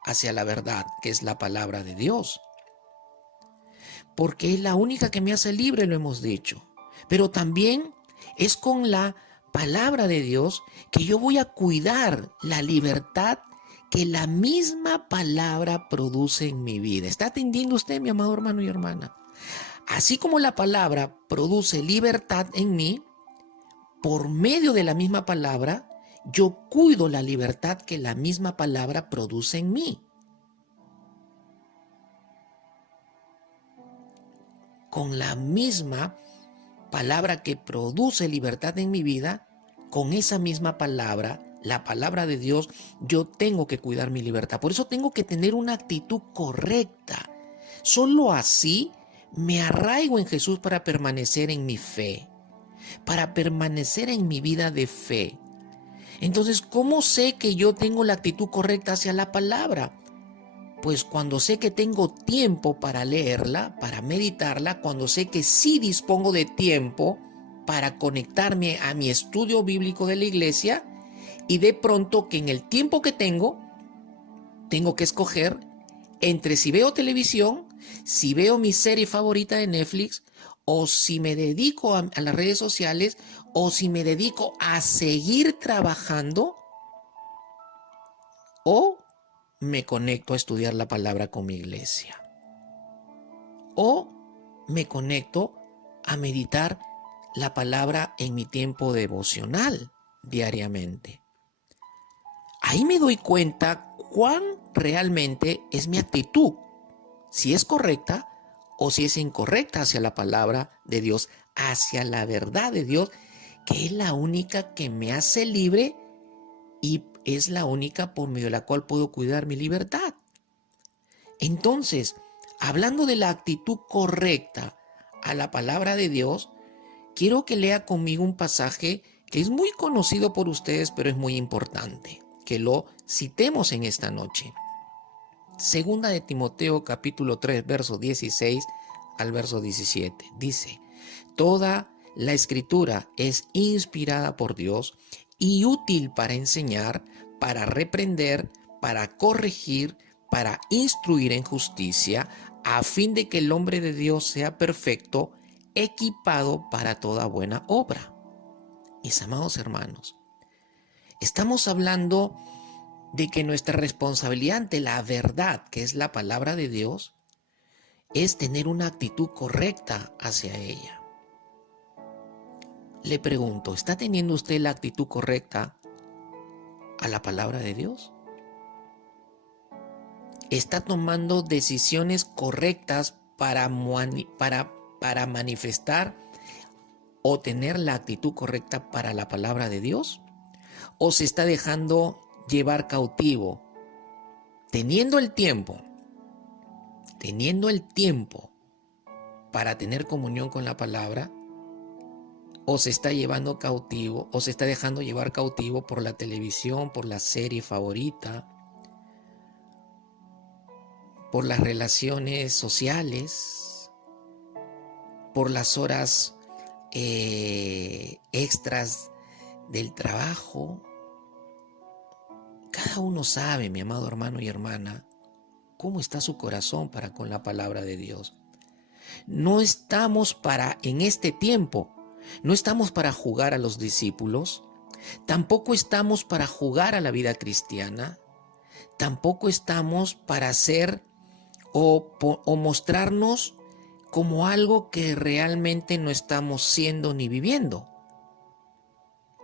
hacia la verdad, que es la palabra de Dios, porque es la única que me hace libre, lo hemos dicho. Pero también es con la palabra de Dios que yo voy a cuidar la libertad que la misma palabra produce en mi vida. ¿Está atendiendo usted, mi amado hermano y hermana? Así como la palabra produce libertad en mí, por medio de la misma palabra, yo cuido la libertad que la misma palabra produce en mí. Con la misma palabra que produce libertad en mi vida, con esa misma palabra, la palabra de Dios, yo tengo que cuidar mi libertad. Por eso tengo que tener una actitud correcta. Solo así me arraigo en Jesús para permanecer en mi fe, para permanecer en mi vida de fe. Entonces, ¿cómo sé que yo tengo la actitud correcta hacia la palabra? Pues cuando sé que tengo tiempo para leerla, para meditarla, cuando sé que sí dispongo de tiempo para conectarme a mi estudio bíblico de la iglesia, y de pronto que en el tiempo que tengo que escoger entre si veo televisión, si veo mi serie favorita de Netflix, o si me dedico a las redes sociales, o si me dedico a seguir trabajando, o me conecto a estudiar la palabra con mi iglesia, o me conecto a meditar la palabra en mi tiempo devocional diariamente. Ahí me doy cuenta cuán realmente es mi actitud, si es correcta o si es incorrecta hacia la palabra de Dios, hacia la verdad de Dios, que es la única que me hace libre y es la única por medio de la cual puedo cuidar mi libertad. Entonces, hablando de la actitud correcta a la palabra de Dios, quiero que lea conmigo un pasaje que es muy conocido por ustedes, pero es muy importante que lo citemos en esta noche. Segunda de Timoteo capítulo 3, verso 16 al verso 17. Dice, toda la escritura es inspirada por Dios y útil para enseñar, para reprender, para corregir, para instruir en justicia, a fin de que el hombre de Dios sea perfecto, equipado para toda buena obra. Mis amados hermanos, estamos hablando de que nuestra responsabilidad ante la verdad, que es la palabra de Dios, es tener una actitud correcta hacia ella. Le pregunto, ¿está teniendo usted la actitud correcta a la palabra de Dios? ¿Está tomando decisiones correctas para manifestar o tener la actitud correcta para la palabra de Dios? ¿O se está dejando llevar cautivo, teniendo el tiempo para tener comunión con la palabra, o se está llevando cautivo, o se está dejando llevar cautivo por la televisión, por la serie favorita, por las relaciones sociales, por las horas extras del trabajo. Cada uno sabe, mi amado hermano y hermana, cómo está su corazón para con la palabra de Dios. No estamos en este tiempo, no estamos para jugar a los discípulos, tampoco estamos para jugar a la vida cristiana, tampoco estamos para hacer o mostrarnos como algo que realmente no estamos siendo ni viviendo.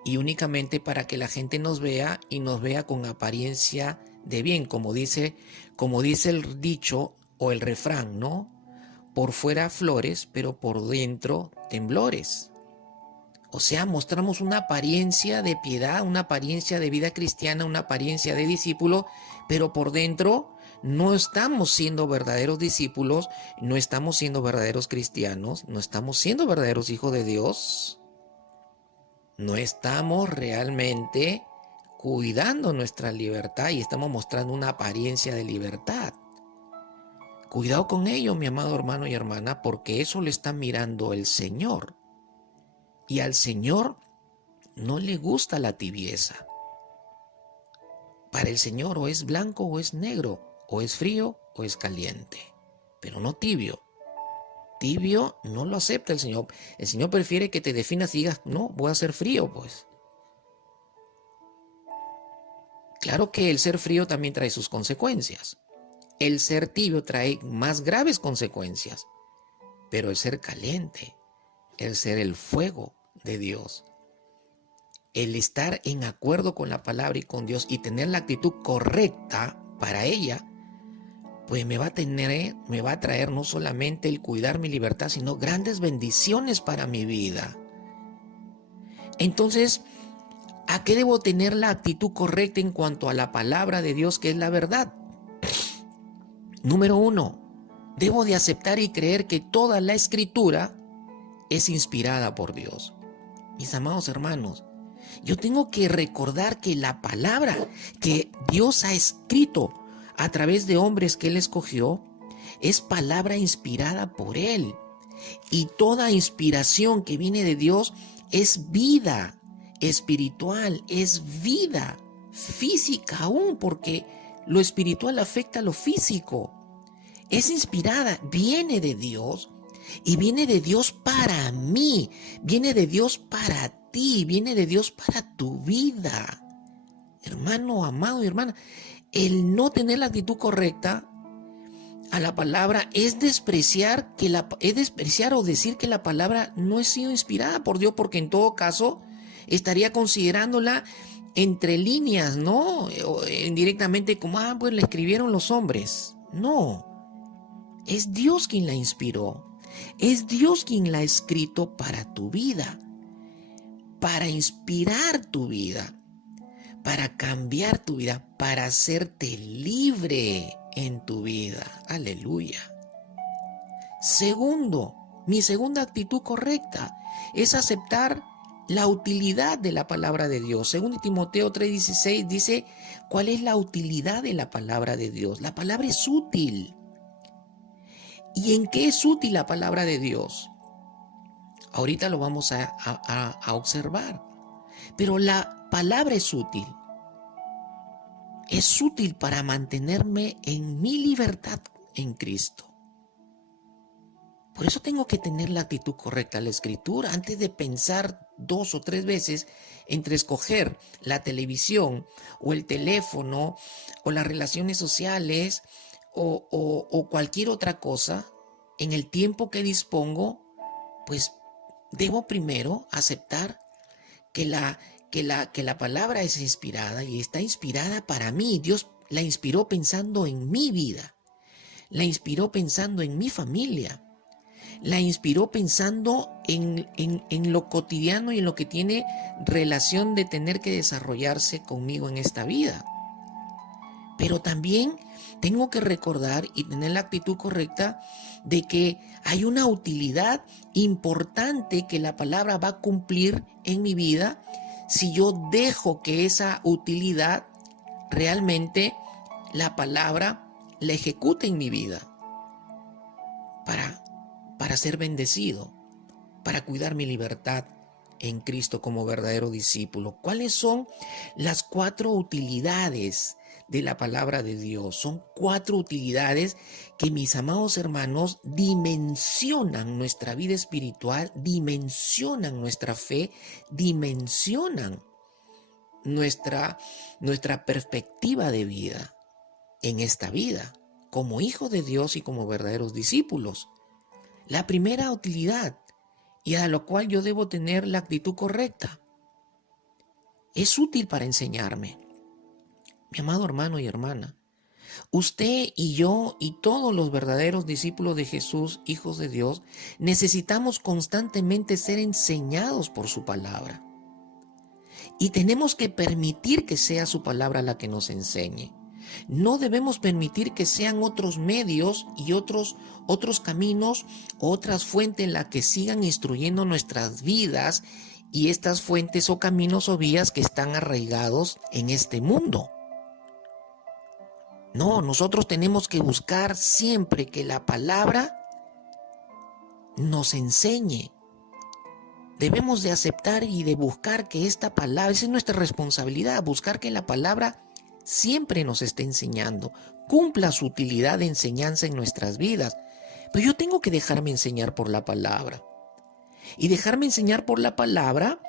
Y únicamente para que la gente nos vea y nos vea con apariencia de bien, como dice el dicho o el refrán, ¿no? Por fuera flores, pero por dentro temblores. O sea, mostramos una apariencia de piedad, una apariencia de vida cristiana, una apariencia de discípulo, pero por dentro no estamos siendo verdaderos discípulos, no estamos siendo verdaderos cristianos, no estamos siendo verdaderos hijos de Dios. No estamos realmente cuidando nuestra libertad y estamos mostrando una apariencia de libertad. Cuidado con ello, mi amado hermano y hermana, porque eso lo está mirando el Señor. Y al Señor no le gusta la tibieza. Para el Señor o es blanco o es negro, o es frío o es caliente, pero no tibio. Tibio no lo acepta el Señor. El Señor prefiere que te definas y digas, no, voy a ser frío, pues. Claro que el ser frío también trae sus consecuencias. El ser tibio trae más graves consecuencias. Pero el ser caliente, el ser el fuego de Dios, el estar en acuerdo con la palabra y con Dios y tener la actitud correcta para ella, pues me va a traer no solamente el cuidar mi libertad, sino grandes bendiciones para mi vida. Entonces, ¿a qué debo tener la actitud correcta en cuanto a la palabra de Dios, que es la verdad? Número 1, debo de aceptar y creer que toda la Escritura es inspirada por Dios. Mis amados hermanos, yo tengo que recordar que la palabra que Dios ha escrito a través de hombres que Él escogió es palabra inspirada por Él. Y toda inspiración que viene de Dios es vida espiritual, es vida física aún, porque lo espiritual afecta a lo físico. Es inspirada, viene de Dios y viene de Dios para mí, viene de Dios para ti, viene de Dios para tu vida. Hermano, amado y hermana, el no tener la actitud correcta a la palabra es despreciar o decir que la palabra no ha sido inspirada por Dios, porque en todo caso estaría considerándola entre líneas, ¿no? O indirectamente como, pues la escribieron los hombres. No, es Dios quien la inspiró. Es Dios quien la ha escrito para tu vida, para inspirar tu vida, para cambiar tu vida, para hacerte libre en tu vida. Aleluya. Segundo, mi segunda actitud correcta es aceptar la utilidad de la palabra de Dios. Según Timoteo 3:16 dice, ¿cuál es la utilidad de la palabra de Dios? La palabra es útil. ¿Y en qué es útil la palabra de Dios? Ahorita lo vamos a observar. Pero la palabra es útil. Es útil para mantenerme en mi libertad en Cristo. Por eso tengo que tener la actitud correcta a la Escritura antes de pensar 2 o 3 veces entre escoger la televisión o el teléfono o las relaciones sociales o cualquier otra cosa. En el tiempo que dispongo, pues debo primero aceptar que la palabra es inspirada y está inspirada para mí. Dios la inspiró pensando en mi vida, la inspiró pensando en mi familia, la inspiró pensando en lo cotidiano y en lo que tiene relación de tener que desarrollarse conmigo en esta vida. Pero también tengo que recordar y tener la actitud correcta de que hay una utilidad importante que la palabra va a cumplir en mi vida si yo dejo que esa utilidad realmente la palabra la ejecute en mi vida para ser bendecido. para cuidar mi libertad en Cristo como verdadero discípulo? ¿Cuáles son las 4 utilidades de la palabra de Dios? Son 4 utilidades que, mis amados hermanos, dimensionan nuestra vida espiritual, dimensionan nuestra fe, dimensionan nuestra perspectiva de vida en esta vida, como hijos de Dios y como verdaderos discípulos. La primera utilidad, y a lo cual yo debo tener la actitud correcta, es útil para enseñarme. Mi amado hermano y hermana, usted y yo y todos los verdaderos discípulos de Jesús, hijos de Dios, necesitamos constantemente ser enseñados por su palabra. Y tenemos que permitir que sea su palabra la que nos enseñe. No debemos permitir que sean otros medios y otros caminos, otras fuentes en las que sigan instruyendo nuestras vidas, y estas fuentes o caminos o vías que están arraigados en este mundo. No, nosotros tenemos que buscar siempre que la palabra nos enseñe. Debemos de aceptar y de buscar que esta palabra, esa es nuestra responsabilidad, buscar que la palabra siempre nos esté enseñando, cumpla su utilidad de enseñanza en nuestras vidas. Pero yo tengo que dejarme enseñar por la palabra. Y dejarme enseñar por la palabra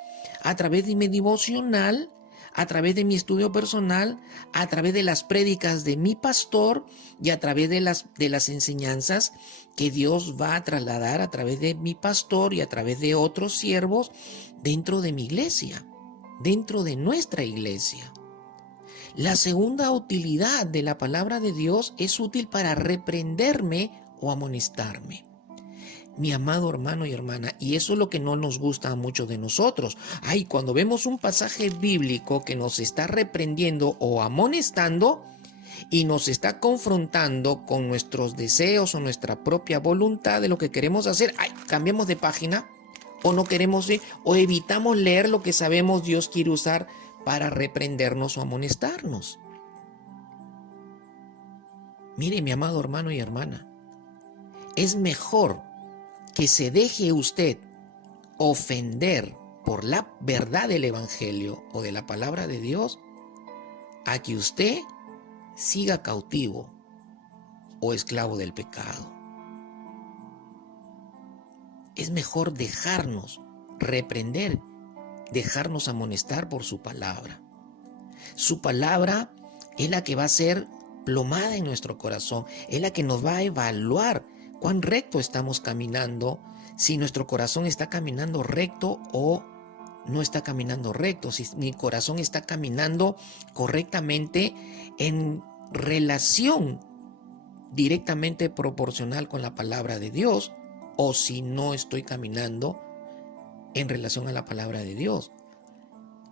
a través de mi devocional, a través de mi estudio personal, a través de las prédicas de mi pastor y a través de las enseñanzas que Dios va a trasladar a través de mi pastor y a través de otros siervos dentro de mi iglesia, dentro de nuestra iglesia. La segunda utilidad de la palabra de Dios es útil para reprenderme o amonestarme. Mi amado hermano y hermana, y eso es lo que no nos gusta a muchos de nosotros. Cuando vemos un pasaje bíblico que nos está reprendiendo o amonestando y nos está confrontando con nuestros deseos o nuestra propia voluntad de lo que queremos hacer, cambiamos de página o no queremos ver o evitamos leer lo que sabemos Dios quiere usar para reprendernos o amonestarnos. Mire, mi amado hermano y hermana, es mejor que se deje usted ofender por la verdad del Evangelio o de la palabra de Dios, a que usted siga cautivo o esclavo del pecado. Es mejor dejarnos reprender, dejarnos amonestar por su palabra. Su palabra es la que va a ser plomada en nuestro corazón, es la que nos va a evaluar cuán recto estamos caminando, si nuestro corazón está caminando recto o no está caminando recto, si mi corazón está caminando correctamente en relación directamente proporcional con la palabra de Dios, o si no estoy caminando en relación a la palabra de Dios.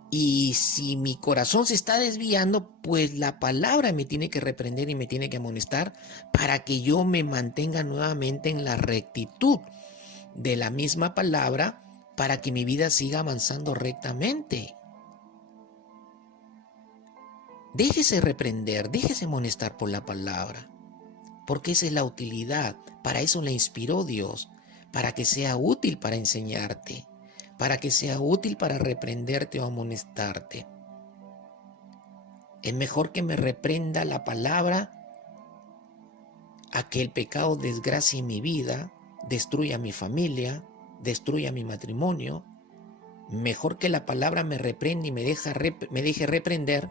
Y si mi corazón se está desviando, pues la palabra me tiene que reprender y me tiene que amonestar para que yo me mantenga nuevamente en la rectitud de la misma palabra, para que mi vida siga avanzando rectamente. Déjese reprender, déjese amonestar por la palabra, porque esa es la utilidad. Para eso la inspiró Dios, para que sea útil para enseñarte, para que sea útil para reprenderte o amonestarte. Es mejor que me reprenda la palabra a que el pecado desgracie mi vida, destruya mi familia, destruya mi matrimonio. Mejor que la palabra me reprenda y me deje reprender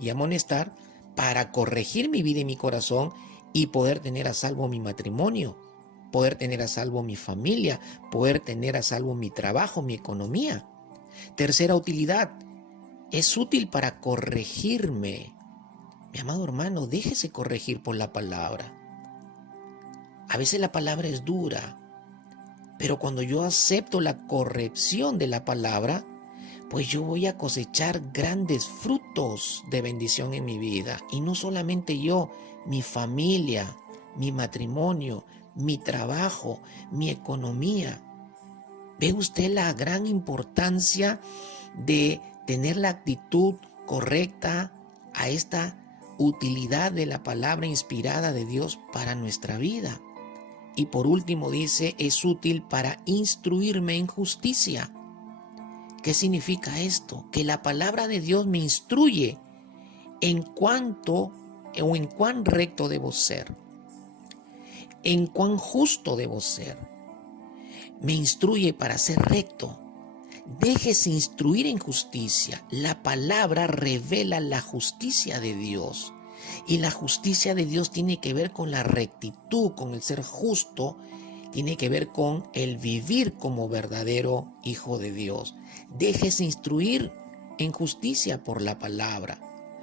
y amonestar para corregir mi vida y mi corazón y poder tener a salvo mi matrimonio, poder tener a salvo mi familia, poder tener a salvo mi trabajo, mi economía. Tercera utilidad, es útil para corregirme. Mi amado hermano, déjese corregir por la palabra. A veces la palabra es dura, pero cuando yo acepto la corrección de la palabra, pues yo voy a cosechar grandes frutos de bendición en mi vida. Y no solamente yo, mi familia, mi matrimonio, mi trabajo, mi economía. ¿Ve usted la gran importancia de tener la actitud correcta a esta utilidad de la palabra inspirada de Dios para nuestra vida? Y por último dice, es útil para instruirme en justicia. ¿Qué significa esto? Que la palabra de Dios me instruye en cuanto o en cuán recto debo ser, en cuán justo debo ser. Me instruye para ser recto. Déjese instruir en justicia. La palabra revela la justicia de Dios. Y la justicia de Dios tiene que ver con la rectitud, con el ser justo, tiene que ver con el vivir como verdadero hijo de Dios. Déjese instruir en justicia por la palabra,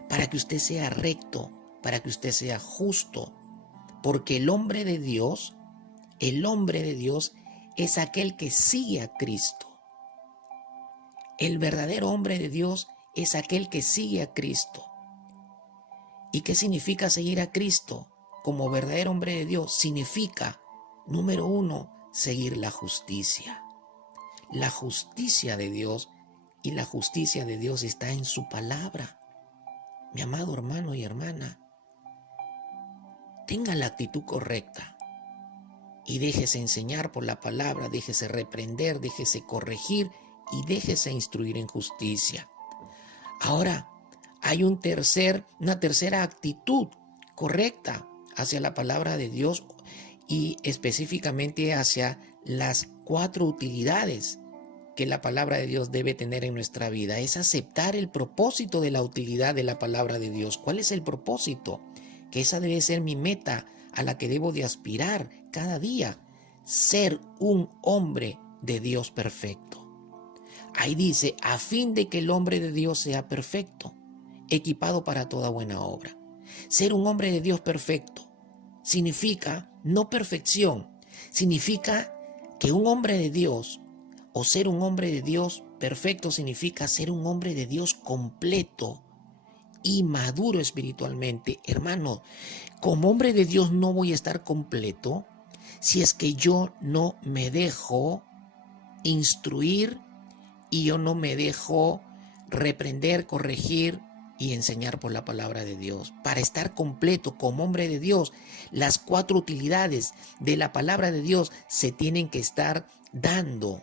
para que usted sea recto, para que usted sea justo. Porque el hombre de Dios es aquel que sigue a Cristo. El verdadero hombre de Dios es aquel que sigue a Cristo. ¿Y qué significa seguir a Cristo como verdadero hombre de Dios? Significa, número uno, seguir la justicia. La justicia de Dios, y la justicia de Dios está en su palabra. Mi amado hermano y hermana, tenga la actitud correcta y déjese enseñar por la palabra, déjese reprender, déjese corregir y déjese instruir en justicia. Ahora, hay una tercera actitud correcta hacia la palabra de Dios y específicamente hacia las 4 utilidades que la palabra de Dios debe tener en nuestra vida. Es aceptar el propósito de la utilidad de la palabra de Dios. ¿Cuál es el propósito? Que esa debe ser mi meta a la que debo de aspirar cada día. Ser un hombre de Dios perfecto. Ahí dice, a fin de que el hombre de Dios sea perfecto, equipado para toda buena obra. Ser un hombre de Dios perfecto significa no perfección, significa que un hombre de Dios o ser un hombre de Dios perfecto significa ser un hombre de Dios completo y maduro espiritualmente. Hermano, como hombre de Dios no voy a estar completo si es que yo no me dejo instruir y yo no me dejo reprender, corregir y enseñar por la palabra de Dios. Para estar completo como hombre de Dios, las 4 utilidades de la palabra de Dios se tienen que estar dando,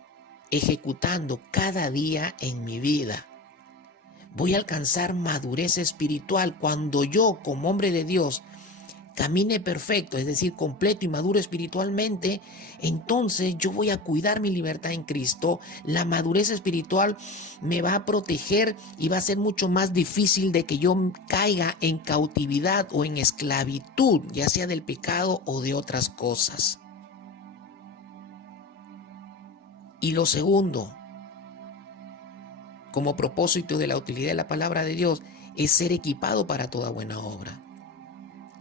ejecutando cada día en mi vida. Voy a alcanzar madurez espiritual cuando yo como hombre de Dios camine perfecto, es decir, completo y maduro espiritualmente. Entonces yo voy a cuidar mi libertad en Cristo. La madurez espiritual me va a proteger y va a ser mucho más difícil de que yo caiga en cautividad o en esclavitud, ya sea del pecado o de otras cosas. Y lo segundo, como propósito de la utilidad de la palabra de Dios, es ser equipado para toda buena obra.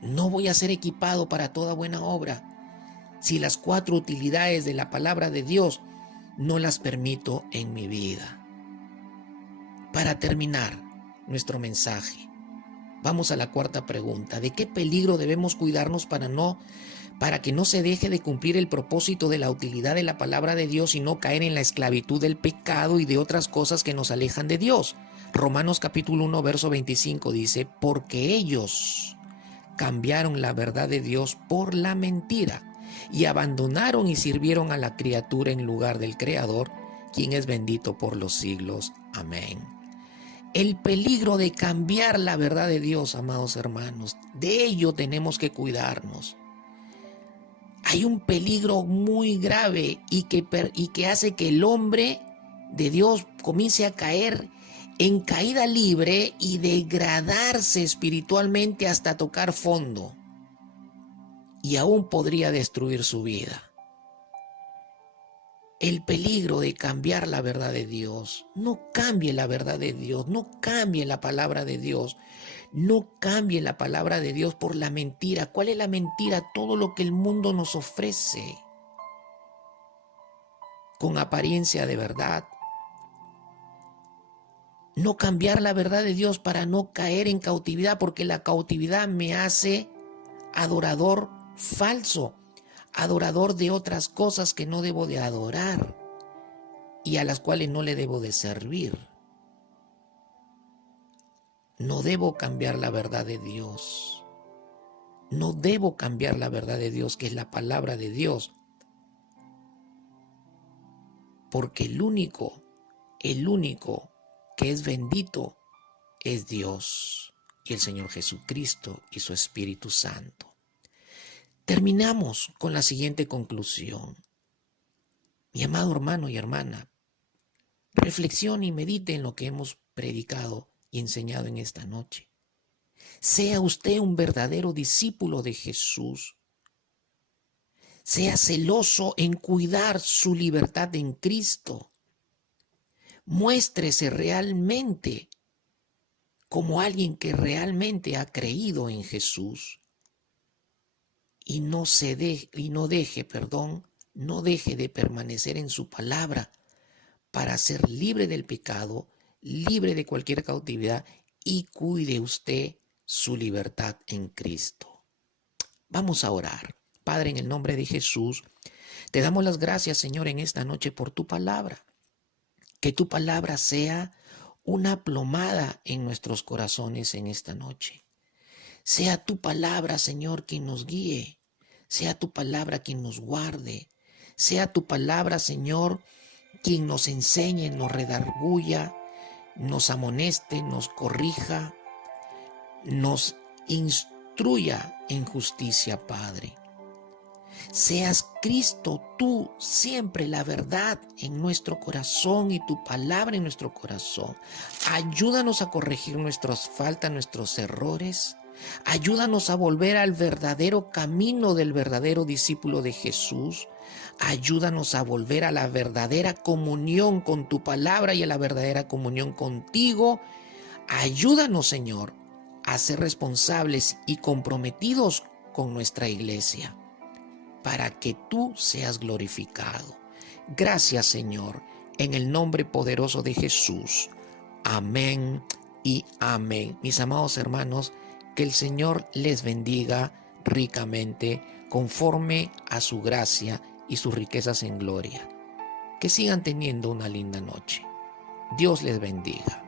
No voy a ser equipado para toda buena obra si las 4 utilidades de la palabra de Dios no las permito en mi vida. Para terminar nuestro mensaje, vamos a la 4ª pregunta. ¿De qué peligro debemos cuidarnos para que no se deje de cumplir el propósito de la utilidad de la palabra de Dios y no caer en la esclavitud del pecado y de otras cosas que nos alejan de Dios? Romanos capítulo 1, verso 25 dice, porque ellos cambiaron la verdad de Dios por la mentira y abandonaron y sirvieron a la criatura en lugar del Creador, quien es bendito por los siglos. Amén. El peligro de cambiar la verdad de Dios, amados hermanos, de ello tenemos que cuidarnos. Hay un peligro muy grave y que hace que el hombre de Dios comience a caer en caída libre y degradarse espiritualmente hasta tocar fondo. Y aún podría destruir su vida. El peligro de cambiar la verdad de Dios. No cambie la verdad de Dios, no cambie la palabra de Dios. No cambie la palabra de Dios por la mentira. ¿Cuál es la mentira? Todo lo que el mundo nos ofrece con apariencia de verdad. No cambiar la verdad de Dios para no caer en cautividad, porque la cautividad me hace adorador falso, adorador de otras cosas que no debo de adorar y a las cuales no le debo de servir. No debo cambiar la verdad de Dios. No debo cambiar la verdad de Dios, que es la palabra de Dios, porque el único que es bendito es Dios y el Señor Jesucristo y su Espíritu Santo. Terminamos con la siguiente conclusión. Mi amado hermano y hermana, reflexione y medite en lo que hemos predicado y enseñado en esta noche. Sea usted un verdadero discípulo de Jesús. Sea celoso en cuidar su libertad en Cristo. Muéstrese realmente como alguien que realmente ha creído en Jesús y no deje de permanecer en su palabra para ser libre del pecado, libre de cualquier cautividad y cuide usted su libertad en Cristo. Vamos a orar. Padre, en el nombre de Jesús, te damos las gracias, Señor, en esta noche por tu palabra. Que tu palabra sea una plomada en nuestros corazones en esta noche. Sea tu palabra, Señor, quien nos guíe. Sea tu palabra quien nos guarde. Sea tu palabra, Señor, quien nos enseñe, nos redarguya, nos amoneste, nos corrija, nos instruya en justicia, Padre. Seas Cristo tú siempre la verdad en nuestro corazón y tu palabra en nuestro corazón. Ayúdanos a corregir nuestras faltas, nuestros errores. Ayúdanos a volver al verdadero camino del verdadero discípulo de Jesús. Ayúdanos a volver a la verdadera comunión con tu palabra y a la verdadera comunión contigo. Ayúdanos, Señor, a ser responsables y comprometidos con nuestra iglesia, para que tú seas glorificado. Gracias, Señor, en el nombre poderoso de Jesús. Amén y amén. Mis amados hermanos, que el Señor les bendiga ricamente conforme a su gracia y sus riquezas en gloria. Que sigan teniendo una linda noche. Dios les bendiga.